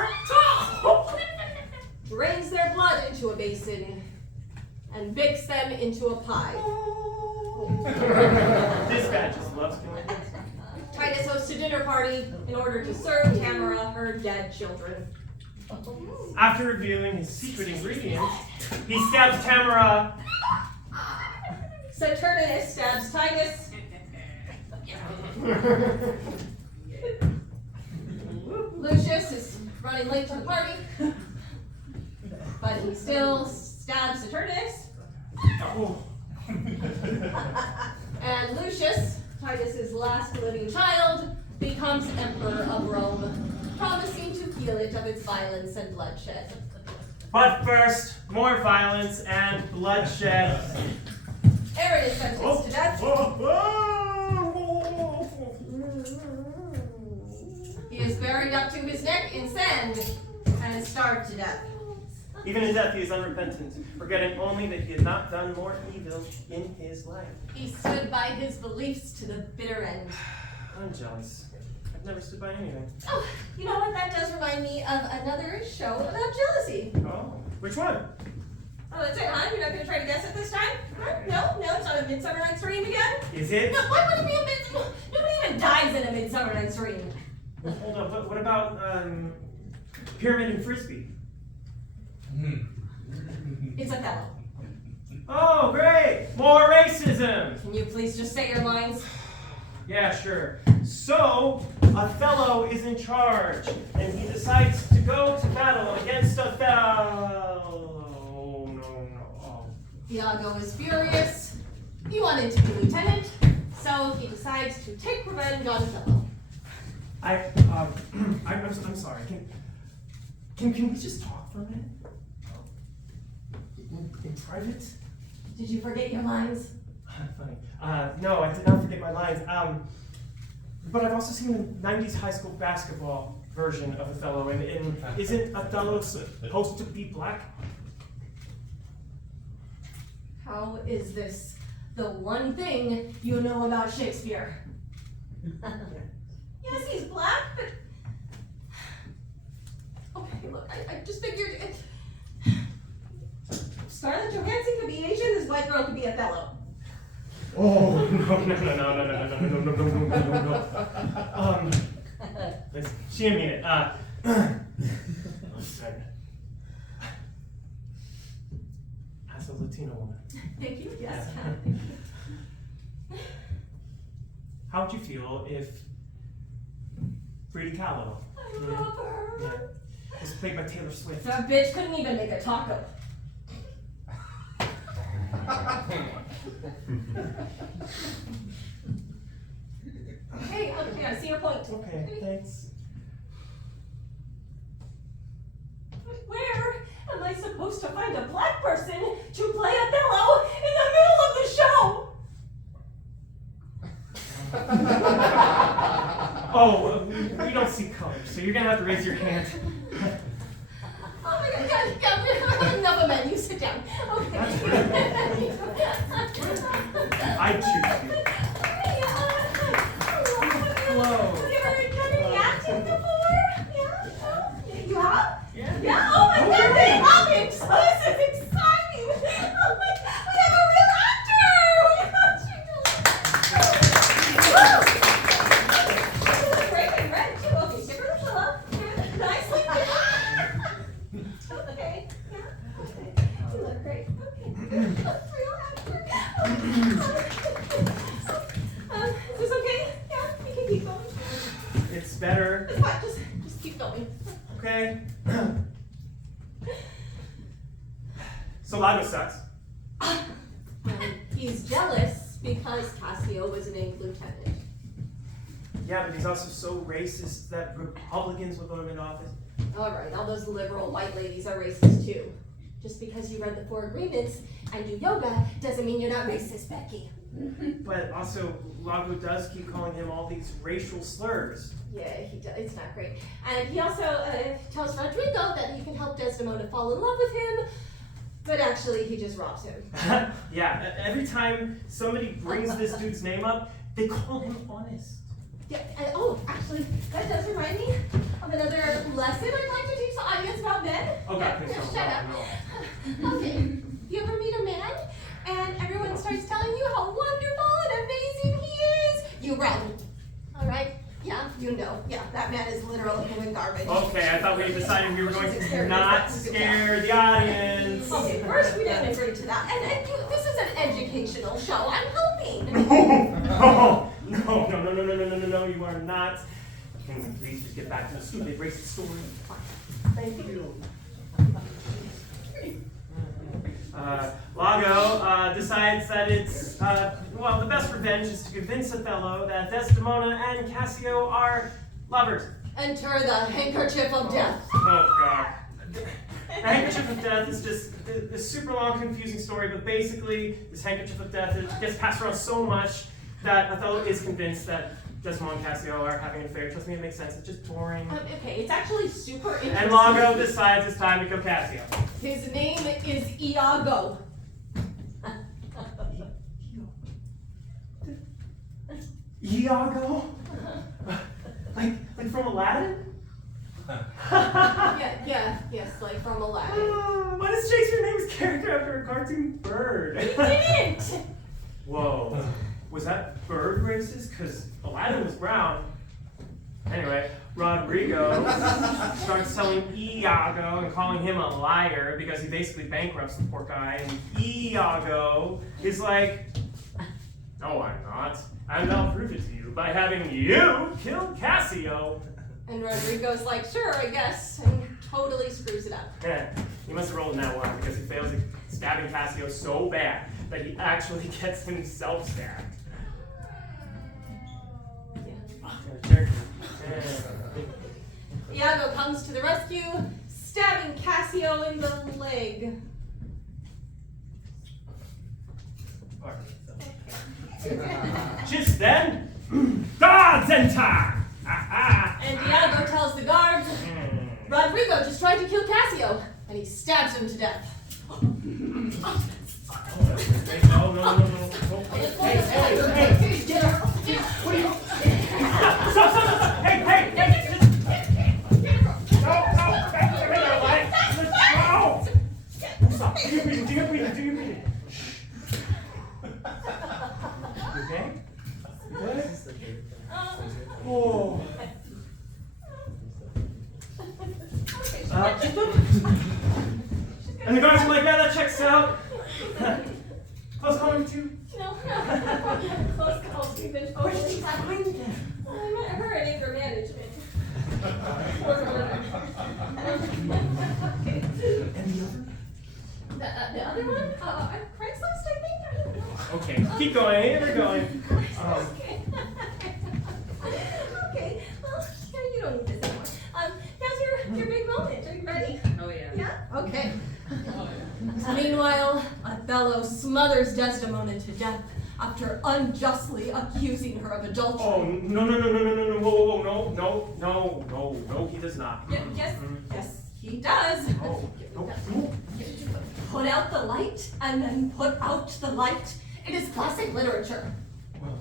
drains their blood into a basin, and bakes them into a pie. This guy just loves killing kids. Titus hosts a dinner party in order to serve Tamara her dead children. After revealing his secret ingredients, he stabs Tamara. Saturninus stabs Titus. Lucius is running late to the party, but he still stabs Saturninus. And Lucius, Titus's last living child, becomes Emperor of Rome, promising to heal it of its violence and bloodshed. But first, more violence and bloodshed. Aaron is sentenced to death. He is buried up to his neck in sand and is starved to death. Even in death, he is unrepentant, forgetting only that he had not done more evil in his life. He stood by his beliefs to the bitter end. I'm jealous. I've never stood by anything. Oh, you know what? That does remind me of another show about jealousy. Oh, which one? Oh, that's it, huh? You're not going to try to guess it this time? Huh? No, it's not a Midsummer Night's Dream again? Is it? No, why would it be a Midsummer? Nobody even dies in a Midsummer Night's Dream. Well, hold on, what about Pyramid and Frisbee? It's a fellow. Oh, great! More racism! Can you please just say your lines? Yeah, sure. So, Othello is in charge, and he decides to go to battle against Othello. Oh, no. Oh. Iago is furious. He wanted to be lieutenant, so he decides to take revenge on Othello. I'm sorry. Can we just talk for a minute? In private? Did you forget your lines? Funny. No, I did not forget my lines. But I've also seen the 90s high school basketball version of Othello, and isn't Othello supposed to be black? How is this the one thing you know about Shakespeare? Yes, he's black, but... Okay, look, I just figured Scarlett Johansson could be Asian, this white girl could be Othello. Oh, no. Listen, she didn't mean it. Listen. As a Latino woman. Thank you, yes. How would you feel if Frida Kahlo I love her. was played by Taylor Swift? That bitch couldn't even make a taco. Okay, I see your point. Okay, thanks. But where am I supposed to find a black person to play Othello in the middle of the show? Oh, we don't see color, so you're gonna have to raise your hand. Oh my God, yeah, enough of men, you sit down. Okay. I choose you. Hello. Have you ever done any acting before? Yeah? You have? Yeah. Yeah? Oh my God, they haven't! So this is exciting! Oh my God, we have a real actor! You look great in red too. Okay, give her the pillow. Give her the nicely. Okay, yeah, okay. You look great. Okay, real actor. Is this okay? Yeah, we can keep going. It's better. It's fine, just keep going. Okay. So Lago sucks. He's jealous because Cassio was named lieutenant. Yeah, but he's also so racist that Republicans would vote him in office. Alright, all those liberal white ladies are racist too. Just because you read the 4 agreements and do yoga doesn't mean you're not racist, Becky. But also, Lago does keep calling him all these racial slurs. Yeah, he does. It's not great. And he also tells Rodrigo that he can help Desdemona fall in love with him, but actually he just robs him. Yeah, every time somebody brings this dude's name up, they call him honest. Yeah, oh, actually, that does remind me of another lesson I'd like to teach the audience about men. Oh God, please don't. Shut up. Okay, you ever meet a man and everyone starts telling you how wonderful and amazing he is? You run. All right? Yeah, you know. Yeah, that man is literally human garbage. Okay, I thought we decided we were going to not scare the audience. Okay, first we didn't agree to that. And this is an educational show. I'm helping. No, you are not. Can we please just get back to the stupid racist story? Thank you. Lago decides that it's, the best revenge is to convince Othello that Desdemona and Cassio are lovers. Enter the handkerchief of death. Oh, God. The handkerchief of death is just this super long, confusing story, but basically, this handkerchief of death gets passed around so much that Othello is convinced that Desdemona and Cassio are having an affair. Trust me, it makes sense. It's just boring. Okay, it's actually super interesting. And Lago decides it's time to kill Cassio. His name is Iago. Iago? Like from Aladdin? Yes, like from Aladdin. Why does Shakespeare name his character after a cartoon bird? He didn't! Whoa. Was that bird racist? Because Aladdin was brown. Anyway, Rodrigo starts telling Iago and calling him a liar because he basically bankrupts the poor guy. And Iago is like, no, I'm not. And I'll prove it to you by having you kill Cassio. And Rodrigo's like, sure, I guess, and totally screws it up. Yeah, he must have rolled in that one because he fails at stabbing Cassio so bad that he actually gets himself stabbed. Iago comes to the rescue, stabbing Cassio in the leg. Just then, guards enter! And Iago tells the guards, Rodrigo just tried to kill Cassio, and he stabs him to death. No. Hey, what are you? Stop! Hey! No! Let's go! Stop! Do your breathing. You okay? Good? Oh. And the guards are like, yeah, that checks out. Close call number 2. No. Close calls, we've been totally happy. I met her in anger management. Okay. And the other? The other one? Craigslist, I think? I don't know. Okay, keep going. We're going. Okay, well, you don't need this anymore. Now's your big moment. Are you ready? Oh, yeah. Yeah? Okay. Meanwhile, Othello smothers Desdemona to death after unjustly accusing her of adultery. Oh, no. Whoa, no, he does not. Yes, he does. Oh, no. Put out the light and then put out the light. It is classic literature. Well,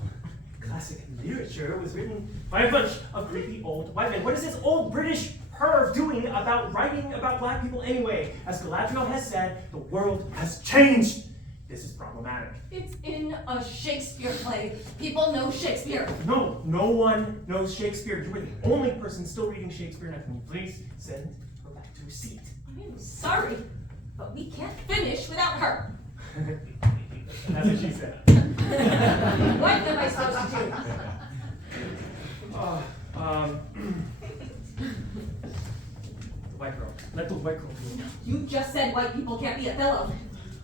classic literature was written by a bunch of creepy old white men. What is this old British perv doing about writing about black people anyway? As Galadriel has said, the world has changed. This is problematic. It's in a Shakespeare play. People know Shakespeare. No one knows Shakespeare. You are the only person still reading Shakespeare. Now, can you please send her back to her seat? I'm sorry, but we can't finish without her. That's what she said. What am I supposed to do? The white girl. Let the white girl do it. You just said white people can't be Othello.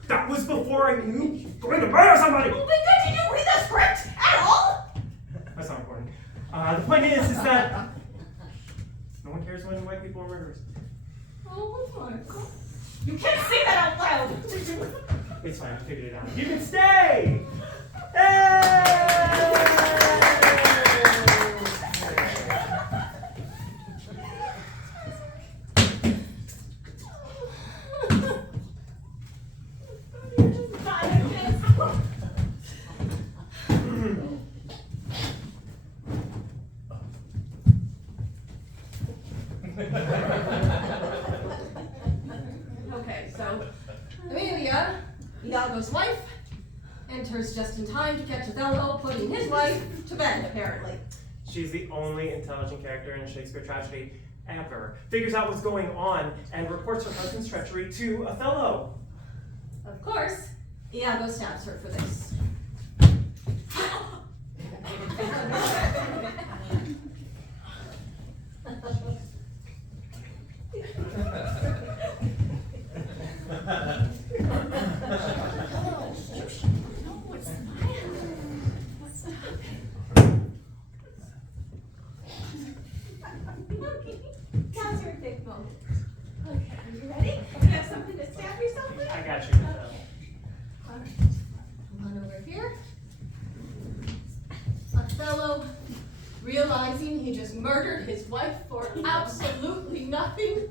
That was before I knew he was going to murder somebody! Oh my god, did you read the script at all? That's not important. The point is that no one cares when white people are murderers. Oh my god. You can't say that out loud. It's fine, I figured it out. You can stay! Hey! You're just bad at this. Okay, so Amelia, Iago's wife, enters just in time to catch Othello putting his wife to bed, apparently. She's the only intelligent character in a Shakespeare tragedy ever. Figures out what's going on and reports her husband's treachery to Othello. Of course, Iago stabs her for this. Now's your big moment. Okay, are you ready? You have something to stab yourself with? I got you. Alright, come on over here. Othello, realizing he just murdered his wife for absolutely nothing,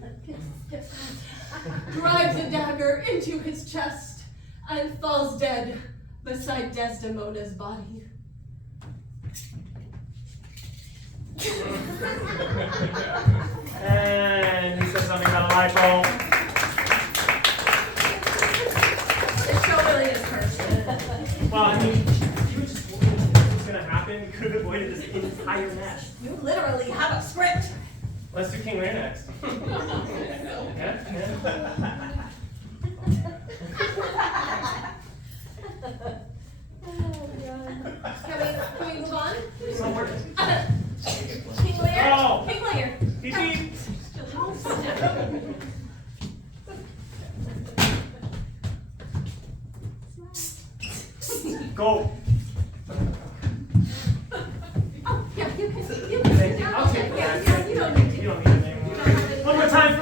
drives a dagger into his chest and falls dead beside Desdemona's body. And he says something about a light bulb. This show really is cursed. Well, I mean, if you just told me this was going to happen, you could have avoided this entire mess. You literally have a script. Let's do King Lear next. Yeah? Can we move on? Some work. King Lear? Oh. King Lear. Beep, beep.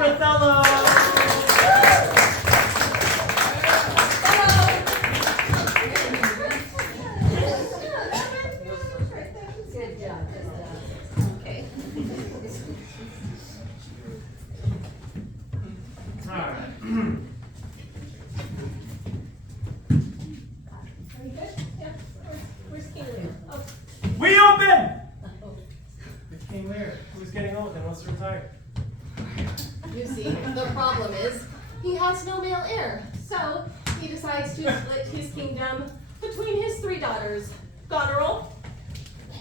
Othello! Good job. Okay. All right. Are you good? Yeah. Where's King Lear? Oh. We open! It's King Lear, who's getting old and wants to retire. You see, the problem is he has no male heir, so he decides to split his kingdom between his 3 daughters, Goneril,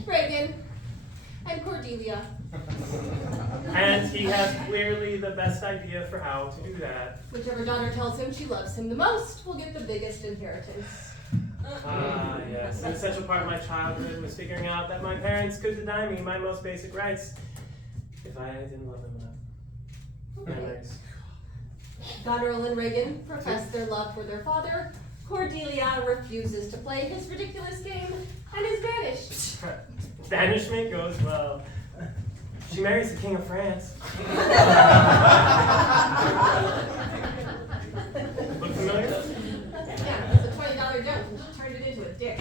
Reagan, and Cordelia. And he has clearly the best idea for how to do that. Whichever daughter tells him she loves him the most will get the biggest inheritance. Ah, yes. An essential part of my childhood was figuring out that my parents could deny me my most basic rights if I didn't love them enough. Memories. Goneril and Reagan profess their love for their father. Cordelia refuses to play his ridiculous game and is banished. Banishment goes well. She marries the King of France. Look familiar? Yeah, it's a $20 joke and she turned it into a dick.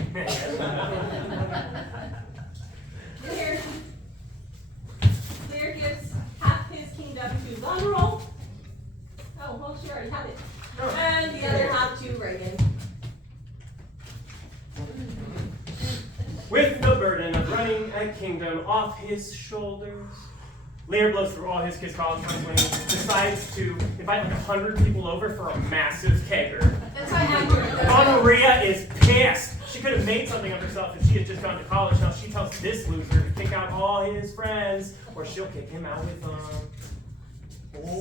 Lear gives half his kingdom to Goneril. Oh, well, she already had it. And the other half to Reagan. With the burden of running a kingdom off his shoulders, Lear blows through all his kids' college funds when he decides to invite like 100 people over for a massive kegger. That's how accurate that is. Gonorrhea is pissed. She could have made something of herself if she had just gone to college. Now she tells this loser to kick out all his friends, or she'll kick him out with them.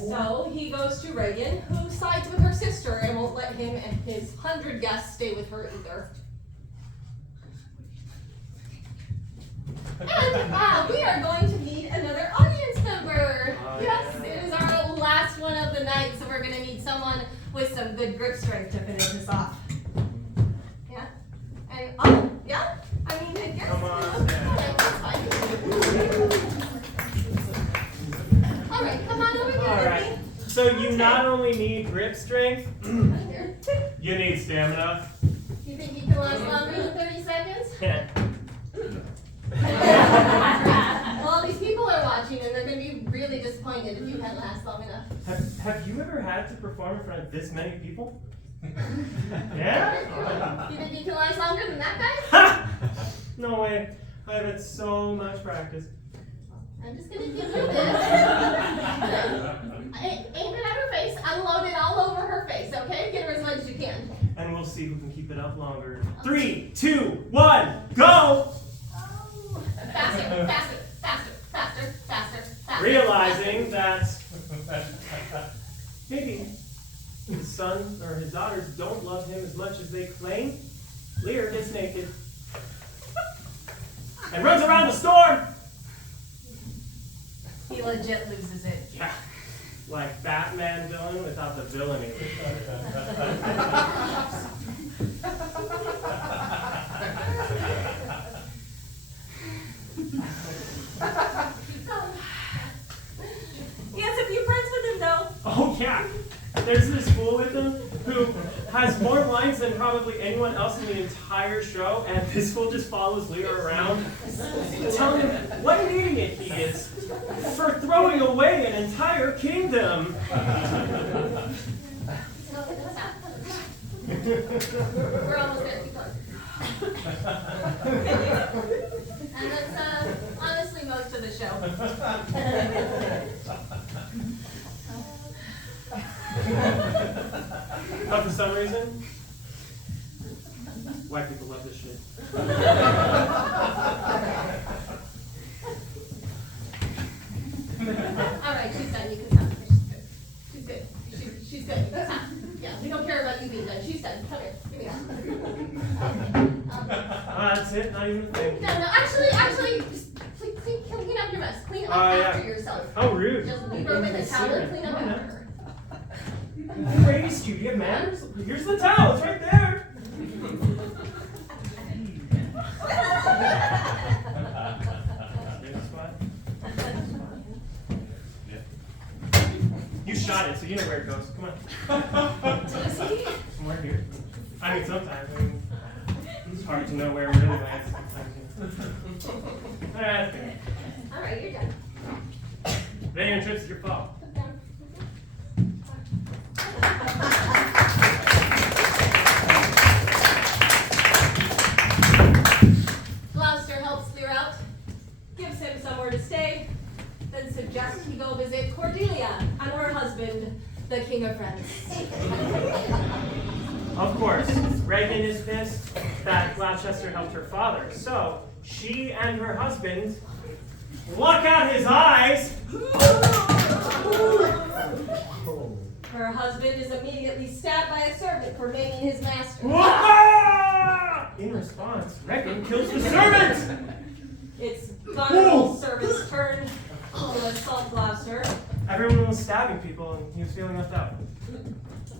So he goes to Reagan, who sides with her sister and won't let him and his 100 guests stay with her either. And we are going to need another audience member. Yes, it is our last one of the night, so we're going to need someone with some good grip strength to finish this off. Yeah? And, oh, yeah? I mean, I guess. Come on, Alright, that's fine. Alright, come on over here. All right. So you not only need grip strength, you need stamina. You think you can last longer than 30 seconds? Yeah. Well, these people are watching and they're going to be really disappointed if you can't last long enough. Have you ever had to perform in front of this many people? Yeah? You think you can last longer than that guy? Ha! No way. I've had so much practice. I'm just going to give you this. Aim it at her face, unload it all over her face, okay? Get her as much as you can. And we'll see who can keep it up longer. 3, 2, 1, go! Faster, faster, faster, faster, faster, faster. Realizing that maybe his son or his daughters don't love him as much as they claim, Lear gets naked and runs around the storm. He legit loses it. Yeah, like Batman villain without the villainy. He has a few friends with him though. Oh yeah, there's this fool with him who has more lines than probably anyone else in the entire show, and this fool just follows Lear around, telling him what an idiot he is for throwing away an entire kingdom. We're almost there. Keep going. And that's honestly most of the show. But for some reason, white people love this shit. Alright, she's done. You can stop. She's good. She's good. You can stop. Yeah, we don't care about you being done. She's done. Come here. Give me that. That's it, not even a thing. No, actually, just clean up your mess. Clean up after yourself. How rude. Just leave her with a towel and clean up after her. Who raised you? Do you have manners? Here's the towel, it's right there. You shot it, so you know where it goes. Come on. Does he? Somewhere here. I mean, sometimes. I mean, it's hard to know where it really lands sometimes. Alright, that's good. Alright, you're done. Then your trips, your fault. Put down. Gloucester helps clear out, gives him somewhere to stay, then suggests he go visit Cordelia and her husband, the King of France. Of course, Regan is pissed that Gloucester helped her father, so she and her husband pluck out his eyes. Her husband is immediately stabbed by a servant for maiming his master. In response, Regan kills the servant. It's Goneril's servant's turn to assault Gloucester. Everyone was stabbing people, and he was feeling left out.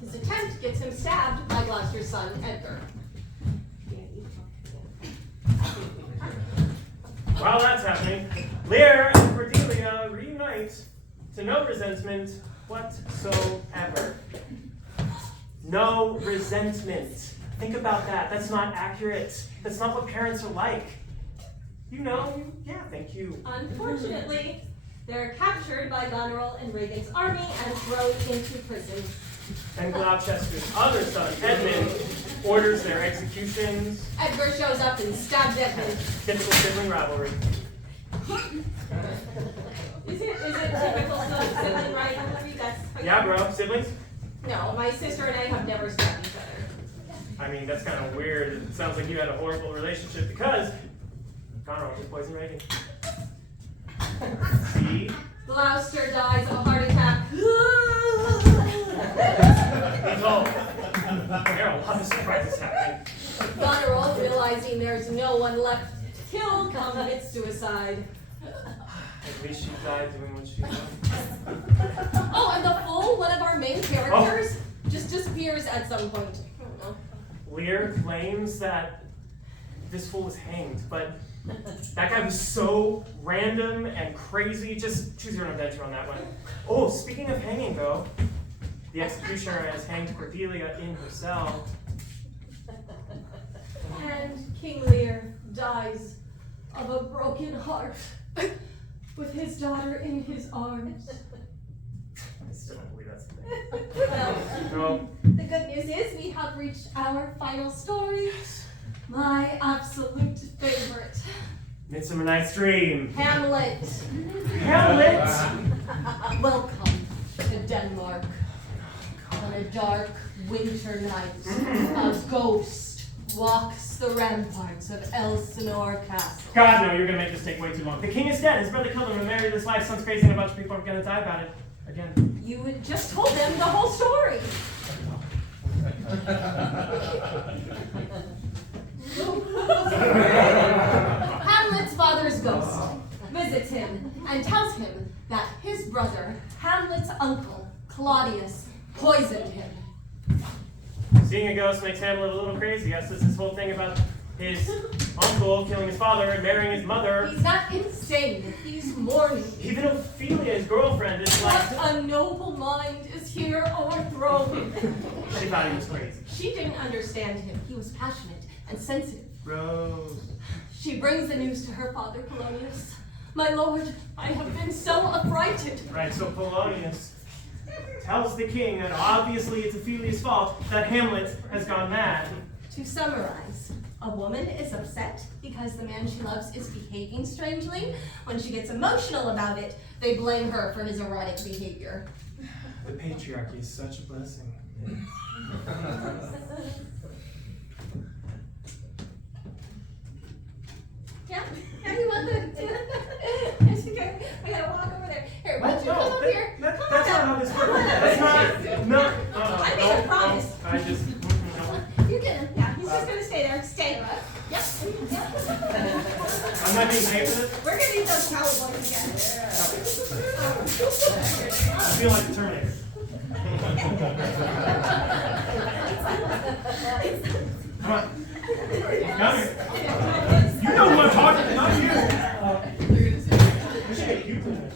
His attempt gets him stabbed by Gloucester's son, Edgar. While that's happening, Lear and Cordelia reunite to no resentment whatsoever. No resentment. Think about that. That's not accurate. That's not what parents are like. You know, yeah, thank you. Unfortunately, they're captured by Goneril and Regan's army and thrown into prison. And Gloucester's other son, Edmund, orders their executions. Edgar shows up and stabs Edmund. Typical sibling rivalry. Is it typical sibling rivalry? Yeah, bro. Siblings? No, my sister and I have never stabbed each other. I mean, that's kind of weird. It sounds like you had a horrible relationship because Goneril just poisoned Regan. See? Gloucester dies of a heart attack. He's old. There are a lot of surprises happening. Goneril, realizing there's no one left to kill, commits suicide. At least she died doing what she did. Oh, and the fool, one of our main characters, just disappears at some point. I don't know. Lear claims that this fool was hanged, but that guy was so random and crazy. Just choose your own adventure on that one. Oh, speaking of hanging, though, the executioner has hanged Cordelia in her cell. And King Lear dies of a broken heart with his daughter in his arms. I still don't believe that's the thing. Well, No. the good news is we have reached our final story. My absolute favorite. Midsummer Night's Dream. Hamlet. Hamlet! Welcome to Denmark. On a dark winter night, a ghost walks the ramparts of Elsinore Castle. God, no, you're gonna make this take way too long. The king is dead. His brother killed him and married his wife. Son's crazy and a bunch of people are gonna die about it. Again. You had just told them the whole story. Hamlet's father's ghost visits him and tells him that his brother, Hamlet's uncle, Claudius, poisoned him. Seeing a ghost makes Hamlet a little crazy. Yes, this is this whole thing about his uncle killing his father and marrying his mother. He's not insane, he's mourning. Even Ophelia, his girlfriend, is like... What a noble mind is here overthrown. She thought he was crazy. She didn't understand him. He was passionate and sensitive. Rose. She brings the news to her father, Polonius. My lord, I have been so affrighted. Right, so Polonius tells the king that obviously it's Ophelia's fault that Hamlet has gone mad. To summarize, a woman is upset because the man she loves is behaving strangely. When she gets emotional about it, they blame her for his erratic behavior. The patriarchy is such a blessing. Yeah, you want the... I gotta walk over there. Here, why don't you come up here? That's Come not on how up. this Come works. on up. That's not... No. I made a promise. I just... You're gonna, yeah, he's just gonna stay there. Stay. Yep. I'm not being paid for this. We're gonna eat those cowboys again. I feel like the Terminator. Come on. Come here. You know who I'm talking to, not you. We should get you tonight.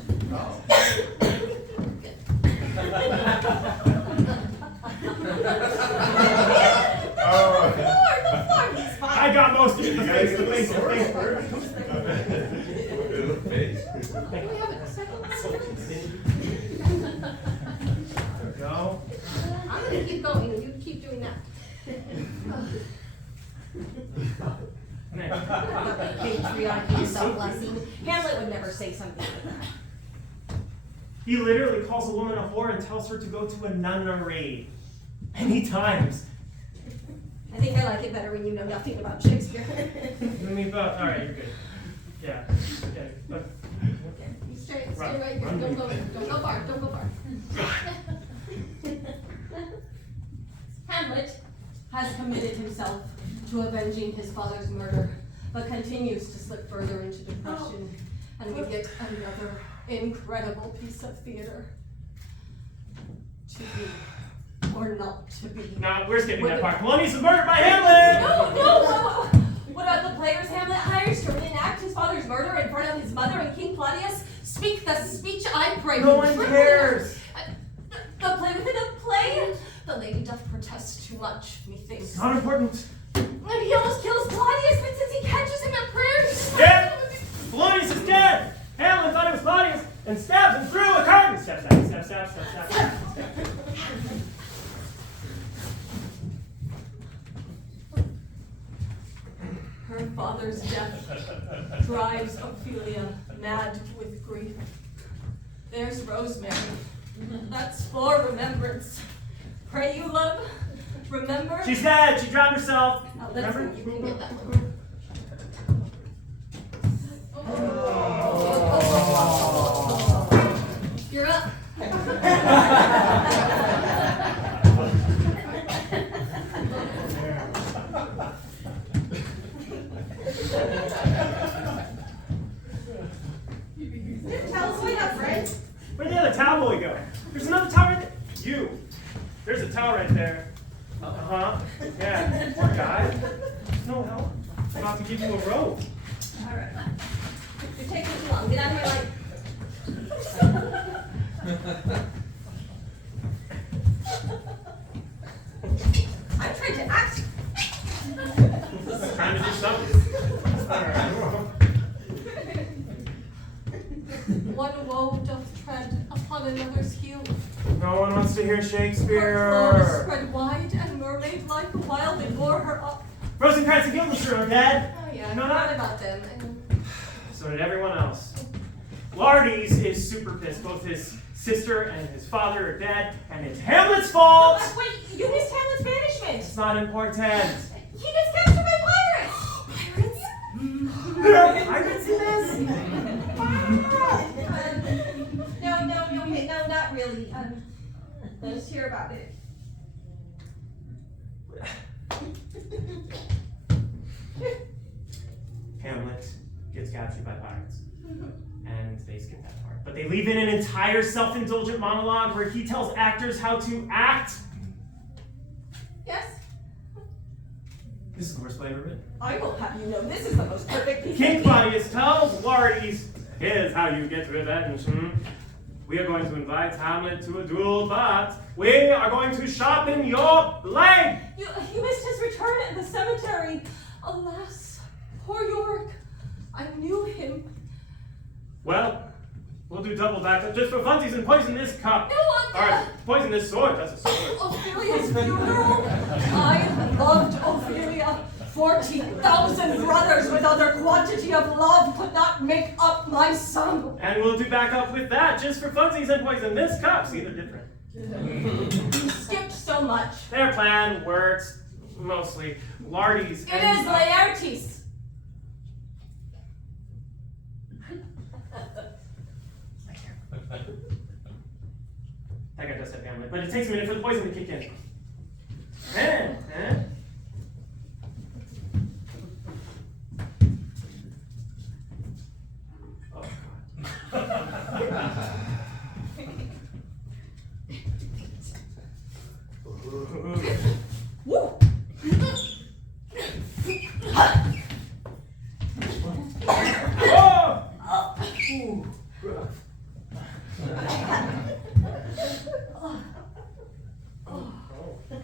Do we have a second one? There we go. I'm gonna keep going, and you keep doing that. Patriotic self-blessing. Hamlet would never say something like that. He literally calls a woman a whore and tells her to go to a nunnery. Many times. I think I like it better when you know nothing about Shakespeare. You and me both. All right, you're good. Yeah. Okay. But, You stay right here. Don't go far. Don't go far. Hamlet has committed himself to avenging his father's murder, but continues to slip further into depression, and we get another incredible piece of theater. To be or not to be. no, we're skipping that part. Polonius is murdered by Hamlet! No! What about the players Hamlet hires to reenact his father's murder in front of his mother and King Claudius? Speak the speech I pray. No one cares! The play within a play? The lady doth protest too much, methinks. It's not important. And he almost kills Claudius, but since he catches him at prayer, he's Dead! Polonius is dead! Hamlet thought it was Claudius and stabs him through a curtain! Stab, stab, stab, stab, stab, stab. Her father's death drives Ophelia mad with grief. There's Rosemary. That's for remembrance. Pray you, love, remember. She's dead! She drowned herself! Oh, let's Remember? see, you can get that one. You're up. Tell us what up, Fred. Where'd the other towel boy go? There's another towel right there. You. There's a towel right there. Uh-huh. Yeah. Poor guy. No help. I'm about to give you a rope. All right. You're taking too long. Get out of here, I'm trying to act. Trying to do something. One woe doth tread upon another's heel. No one wants to hear Her clothes Shakespeare. spread wide and mermaid-like while they bore her up. Rosencrantz and Guildenstern are dead. Oh yeah, I No, forgot not. about them. So did everyone else. Lardes is super pissed. Both his sister and his father are dead, and it's Hamlet's fault. Wait, you missed Hamlet's banishment. It's not important. He gets captured by pirates. Pirates? There are pirates in this? No, not really. Let us hear about it. Hamlet gets captured by pirates. And they skip that part. But they leave in an entire self-indulgent monologue where he tells actors how to act. Yes? This is the worst play ever written. I will have you know this is the most perfect piece King of Claudius tells Lardes, here's how you get revenge. We are going to invite Hamlet to a duel, but we are going to sharpen your blade. You missed his return at the cemetery. Alas, poor Yorick. I knew him. Well, we'll do double back just for funsies and poison this cup. No, Or poison this sword, that's a sword. Ophelia's funeral. I loved Ophelia. 40,000 brothers with other quantity of love could not make up my sum. And we'll do back up with that just for funsies and poison this cup. See, they're different. You skipped so much. Their plan works mostly. Lardes It is Laertes. That guy does have Hamlet, but it takes a minute for the poison to kick in. Oh, God. Woo!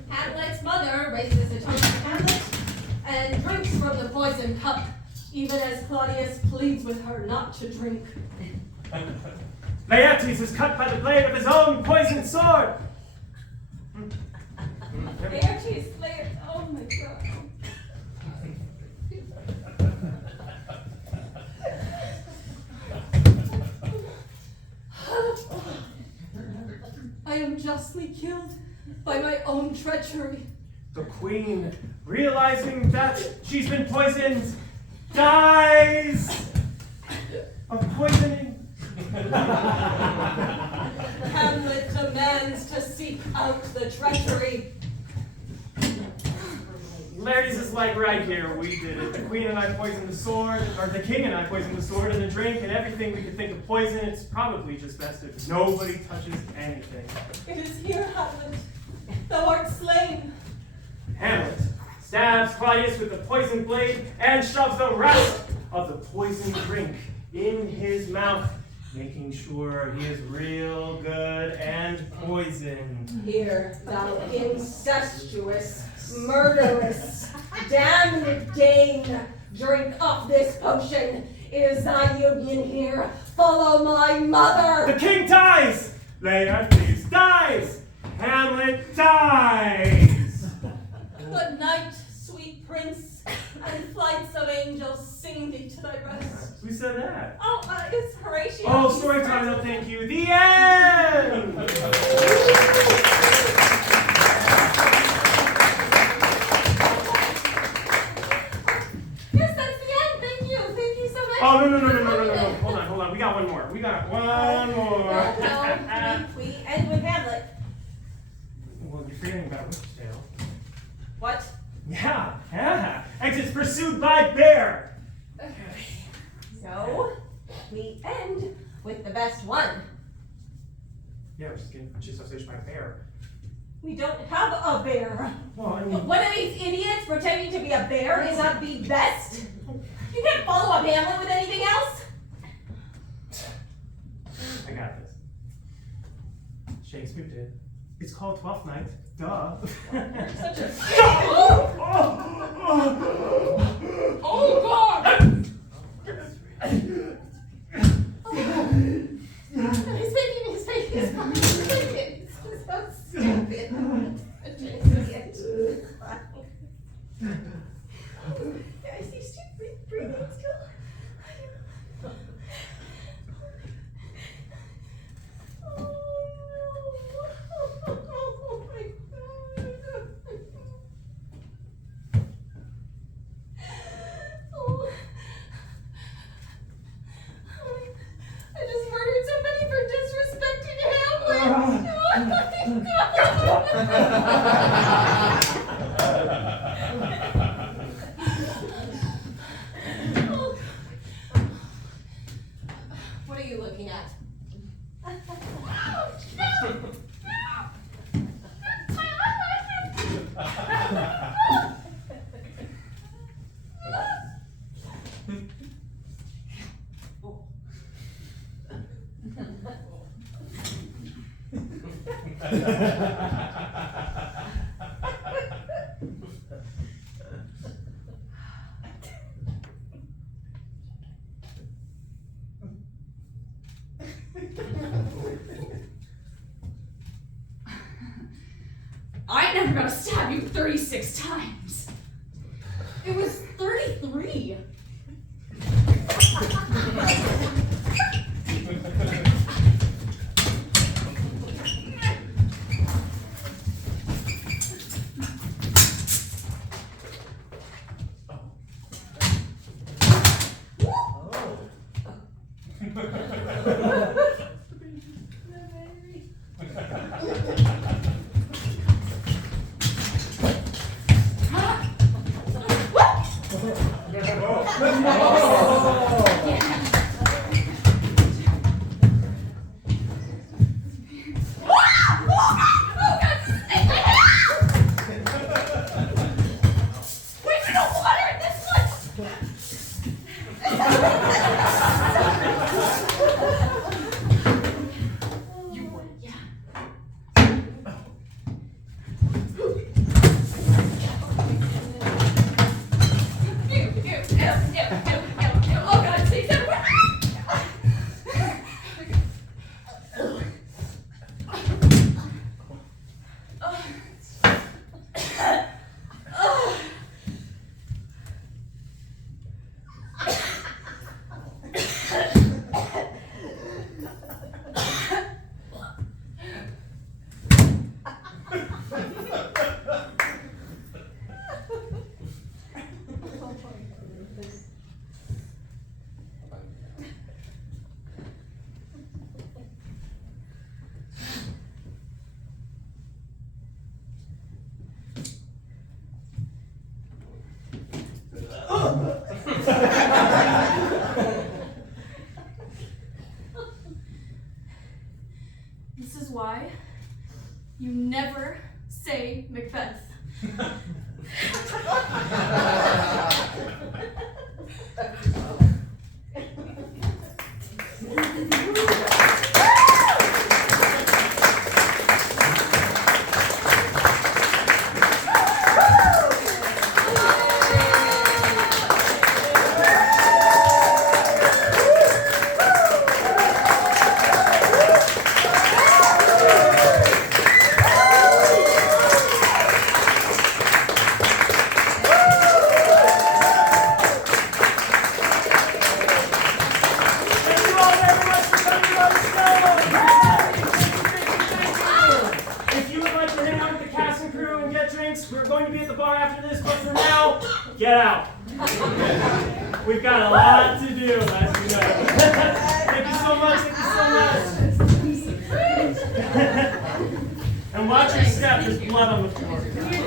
Hamlet's mother raises a toast to Hamlet and drinks from the poisoned cup, even even as Claudius pleads with her not to drink. Laertes is cut by the blade of his own poisoned sword. Laertes, oh my God. I am justly killed by my own treachery. The queen, realizing that she's been poisoned, dies of poisoning. Hamlet demands to seek out the treachery. Laertes is like, right here, we did it. The queen and I poisoned the sword, or the king and I poisoned the sword and the drink and everything we could think of poison. It's probably just best if nobody touches anything. It is here, Hamlet. Thou art slain. Hamlet stabs Claudius with the poisoned blade and shoves the rest of the poisoned drink in his mouth, making sure he is real good and poisoned. Here, thou incestuous, murderous, damned Dane, drink of this potion. It is thy union here. Follow my mother. The king dies! Laertes dies! Hamlet dies! Good night, sweet prince, and flights of angels sing thee to thy rest. Who said that? Oh, it's Horatio. Oh, story time, no thank you. The end! Yes, that's the end. Thank you. Thank you so much. Oh, no. Hold on. We got one more. We No, we end with Hamlet. Well, you're forgetting about Witch's Tale. What? Yeah. Exits pursued by bear. So, we end with the best one. Yeah, we're just getting stitched by a bear. We don't have a bear. Well, I mean, One of these idiots pretending to be a bear is not the best. You can't follow up Hamlet with anything else. I got this. Shakespeare did. It's called Twelfth Night. Duh. Such a... Oh God! He's making He's so stupid. I see stupid breathing still. I just murdered somebody for disrespecting Hamlet. What are you looking at? I ain't never gonna stab you 36 times. It was 33. You never say Macbeth. We're going to be at the bar after this, but for now, get out. We've got a lot to do, as you know. Thank you so much, thank you so much. And watch your step, there's blood on the floor.